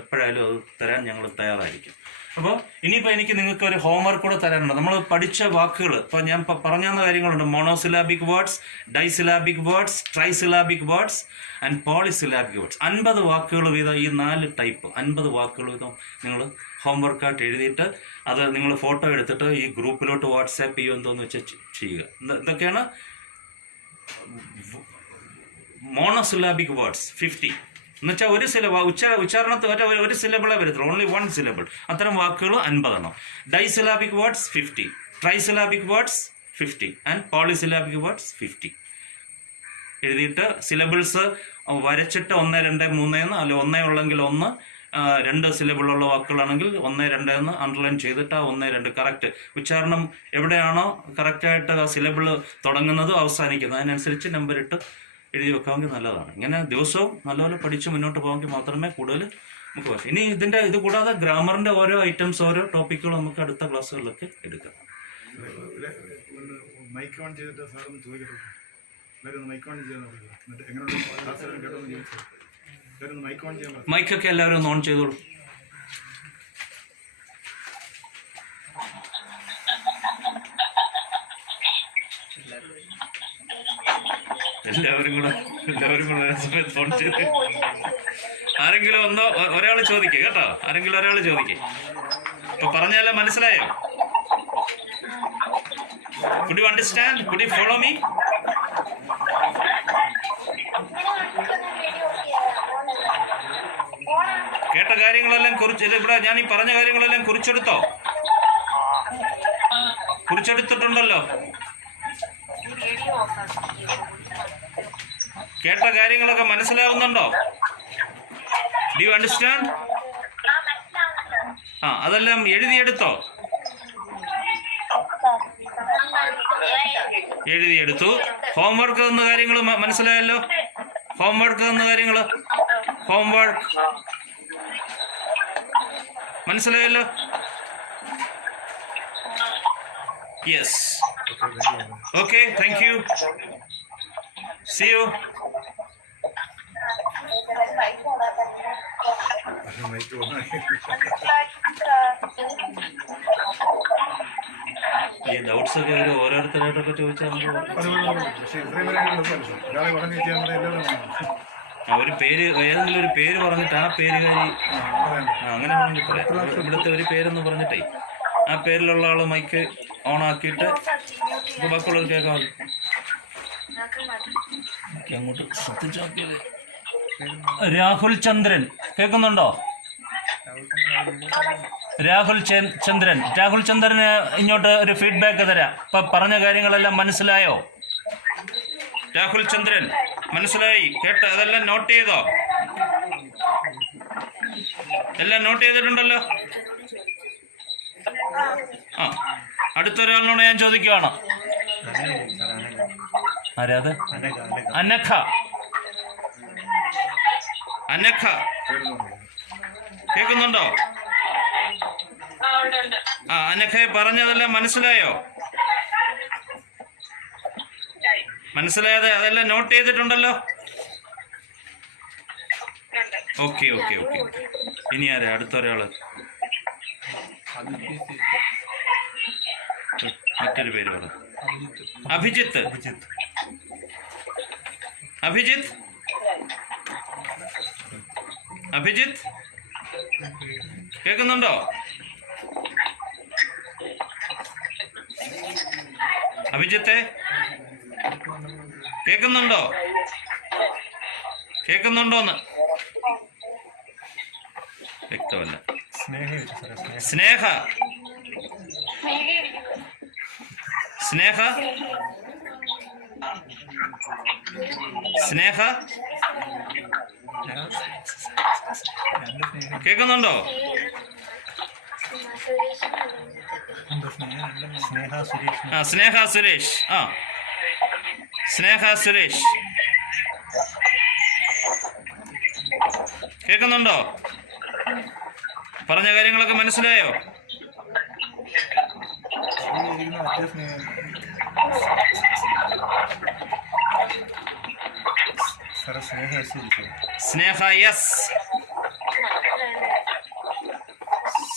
എപ്പോഴായാലും അത് തരാൻ ഞങ്ങൾ തയ്യാറായിരിക്കും. അപ്പോൾ ഇനിയിപ്പോൾ എനിക്ക് നിങ്ങൾക്ക് ഒരു ഹോംവർക്ക് കൂടെ തരാനുണ്ട്. നമ്മൾ പഠിച്ച വാക്കുകൾ ഇപ്പോൾ ഞാൻ പറഞ്ഞു തന്ന കാര്യങ്ങളുണ്ട്. Monosyllabic words, disyllabic words, trisyllabic words and polysyllabic words. 50 വാക്കുകൾ വീതം, ഈ 4 ടൈപ്പ് 50 വാക്കുകൾ വീതം നിങ്ങൾ ഹോംവർക്കായിട്ട് എഴുതിയിട്ട് അത് നിങ്ങൾ ഫോട്ടോ എടുത്തിട്ട് ഈ ഗ്രൂപ്പിലോട്ട് വാട്സാപ്പ് ചെയ്യുമോ എന്തോന്ന് വെച്ചാൽ ചെയ്യുക. ഇതൊക്കെയാണ് മോണോസിലാബിക് വേർഡ്സ്. 50 എന്നുവെച്ചാൽ ഒരു ഉച്ചാരണത്തിൽ ഒരു സിലബിളേ വരത്തുള്ളൂ. Only 1 syllable. അത്തരം വാക്കുകൾ 50 ഡൈസിലാബിക് words 50, ട്രൈസിലാബിക് words 50 and polysyllabic words 50 എഴുതിയിട്ട് സിലബിൾസ് വരച്ചിട്ട് 1, 2, 3 എന്ന്, അല്ലെ 1 ഉള്ളെങ്കിൽ 1, 2 സിലബിളുള്ള വാക്കുകളാണെങ്കിൽ 1, 2 എന്ന് അണ്ടർലൈൻ ചെയ്തിട്ട് ആ 1, 2 കറക്റ്റ് ഉച്ചാരണം എവിടെയാണോ കറക്റ്റായിട്ട് ആ സിലബിൾ തുടങ്ങുന്നത് അവസാനിക്കുന്നത് അതിനനുസരിച്ച് നമ്പർ ഇട്ട് എഴുതി വെക്കാമെങ്കിൽ നല്ലതാണ്. ഇങ്ങനെ ദിവസവും നല്ലപോലെ പഠിച്ച് മുന്നോട്ട് പോകാമെങ്കിൽ മാത്രമേ കൂടുതൽ നമുക്ക് പറ്റും. ഇനി ഇത് കൂടാതെ ഗ്രാമറിൻ്റെ ഓരോ ഐറ്റംസ്, ഓരോ ടോപ്പിക്കുകളും നമുക്ക് അടുത്ത ക്ലാസ്സുകളിലൊക്കെ എടുക്കാം. മൈക്കൊക്കെ എല്ലാവരും ഒന്ന് ഓൺ ചെയ്തോളൂ. എല്ലാവരും കൂടെ ഫോൺ ചെയ്ത് ആരെങ്കിലും ഒരാൾ ചോദിക്കുക കേട്ടോ. ആരെങ്കിലും ഒരാൾ ചോദിക്കുക. ഇപ്പൊ പറഞ്ഞാലോ മനസ്സിലായോ? Could you understand? Could you follow me? കേട്ട കാര്യങ്ങളെല്ലാം ഇവിടെ ഞാൻ ഈ പറഞ്ഞ കാര്യങ്ങളെല്ലാം കുറിച്ചെടുത്തിട്ടുണ്ടല്ലോ. കേട്ട കാര്യങ്ങളൊക്കെ മനസ്സിലാവുന്നുണ്ടോ? Do you understand? ആ അതെല്ലാം എഴുതിയെടുത്തോ? എഴുതിയെടുത്തു. ഹോംവർക്ക് എന്ന കാര്യങ്ങൾ മനസ്സിലായല്ലോ? ഹോംവർക്ക് എന്ന കാര്യങ്ങൾ ഹോംവർക്ക് മനസ്സിലായല്ലോ? Yes. Okay, thank you. See you. ഈ ഡൗട്ട്സ് ഒക്കെ അവർ ഓരോരുത്തരായിട്ടൊക്കെ ചോദിച്ചാൽ ഒരു പേര് ഏതെങ്കിലും ഒരു പേര് പറഞ്ഞിട്ട് ആ പേരുകാരി അങ്ങനെ പറഞ്ഞിട്ട് ഇവിടുത്തെ ഒരു പേരെന്ന് പറഞ്ഞിട്ടേ ആ പേരിലുള്ള ആൾ മൈക്ക് ഓൺ ആക്കിയിട്ട് ഇപ്പോൾ ബാക്കിയുള്ളവർ കേൾക്കാൻ മതി. അങ്ങോട്ട് ശ്രദ്ധിച്ചാക്കിയത് രാഹുൽ ചന്ദ്രൻ കേൾക്കുന്നുണ്ടോ? രാഹുൽ ചന്ദ്രൻ. രാഹുൽ ചന്ദ്രന് ഇങ്ങോട്ട് ഒരു ഫീഡ്ബാക്ക് തരാം. ഇപ്പൊ പറഞ്ഞ കാര്യങ്ങളെല്ലാം മനസ്സിലായോ? രാഹുൽ ചന്ദ്രൻ മനസ്സിലായി? കേട്ടോ? അതെല്ലാം നോട്ട് ചെയ്തോ? എല്ലാം നോട്ട് ചെയ്തിട്ടുണ്ടല്ലോ. ആ, അടുത്തൊരാളിനോട് ഞാൻ ചോദിക്കുകയാണ്. ആരാത്? അനഘ. അനഘ കേൾക്കുന്നുണ്ടോ? ആ, അനഘയെ പറഞ്ഞതെല്ലാം മനസ്സിലായോ? മനസ്സിലായത് അതെല്ലാം നോട്ട് ചെയ്തിട്ടുണ്ടല്ലോ. Okay okay okay. ഇനി ആരാ അടുത്തൊരാള്? മറ്റൊരു പേര് പറ. അഭിജിത്ത്. അഭിജിത്ത്. അഭിജിത്ത് കേൾക്കുന്നുണ്ടോ? അഭിജിത്തെ കേൾക്കുന്നുണ്ടോ? കേൾക്കുന്നുണ്ടോന്ന് വ്യക്തമല്ല. സ്നേഹ. സ്നേഹ. സ്നേഹ കേൾക്കുന്നുണ്ടോ? ആ, സ്നേഹ സുരേഷ്. ആ, സ്നേഹ സുരേഷ് കേൾക്കുന്നുണ്ടോ? പറഞ്ഞ കാര്യങ്ങളൊക്കെ മനസ്സിലായോ? സ്നേഹ യെസ്.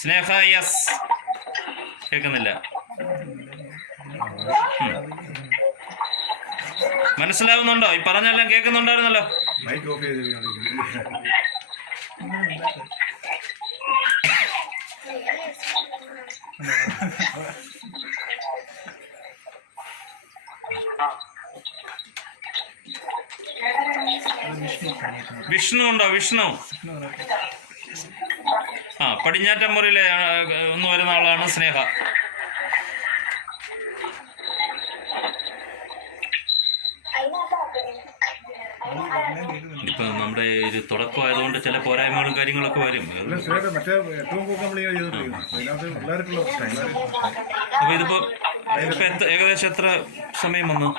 സ്നേഹ യെസ്. കേൾക്കുന്നില്ല. മനസ്സിലാവുന്നുണ്ടോ? ഈ പറഞ്ഞെല്ലാം കേൾക്കുന്നുണ്ടായിരുന്നല്ലോ. വിഷ്ണു ഉണ്ടോ? വിഷ്ണു. ആ, പടിഞ്ഞാറ്റമ്പൂരിലെ ഒന്ന് വരുന്ന ആളാണ് സ്നേഹ. ഇപ്പൊ നമ്മുടെ ഒരു തുടക്കമായതുകൊണ്ട് ചില പോരായ്മകളും കാര്യങ്ങളൊക്കെ വരും. അപ്പൊ ഇതിപ്പോ ഏകദേശം എത്ര സമയം വന്നു?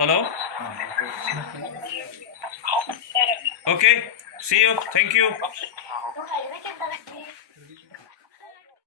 Hello. Okay, see you. Thank you.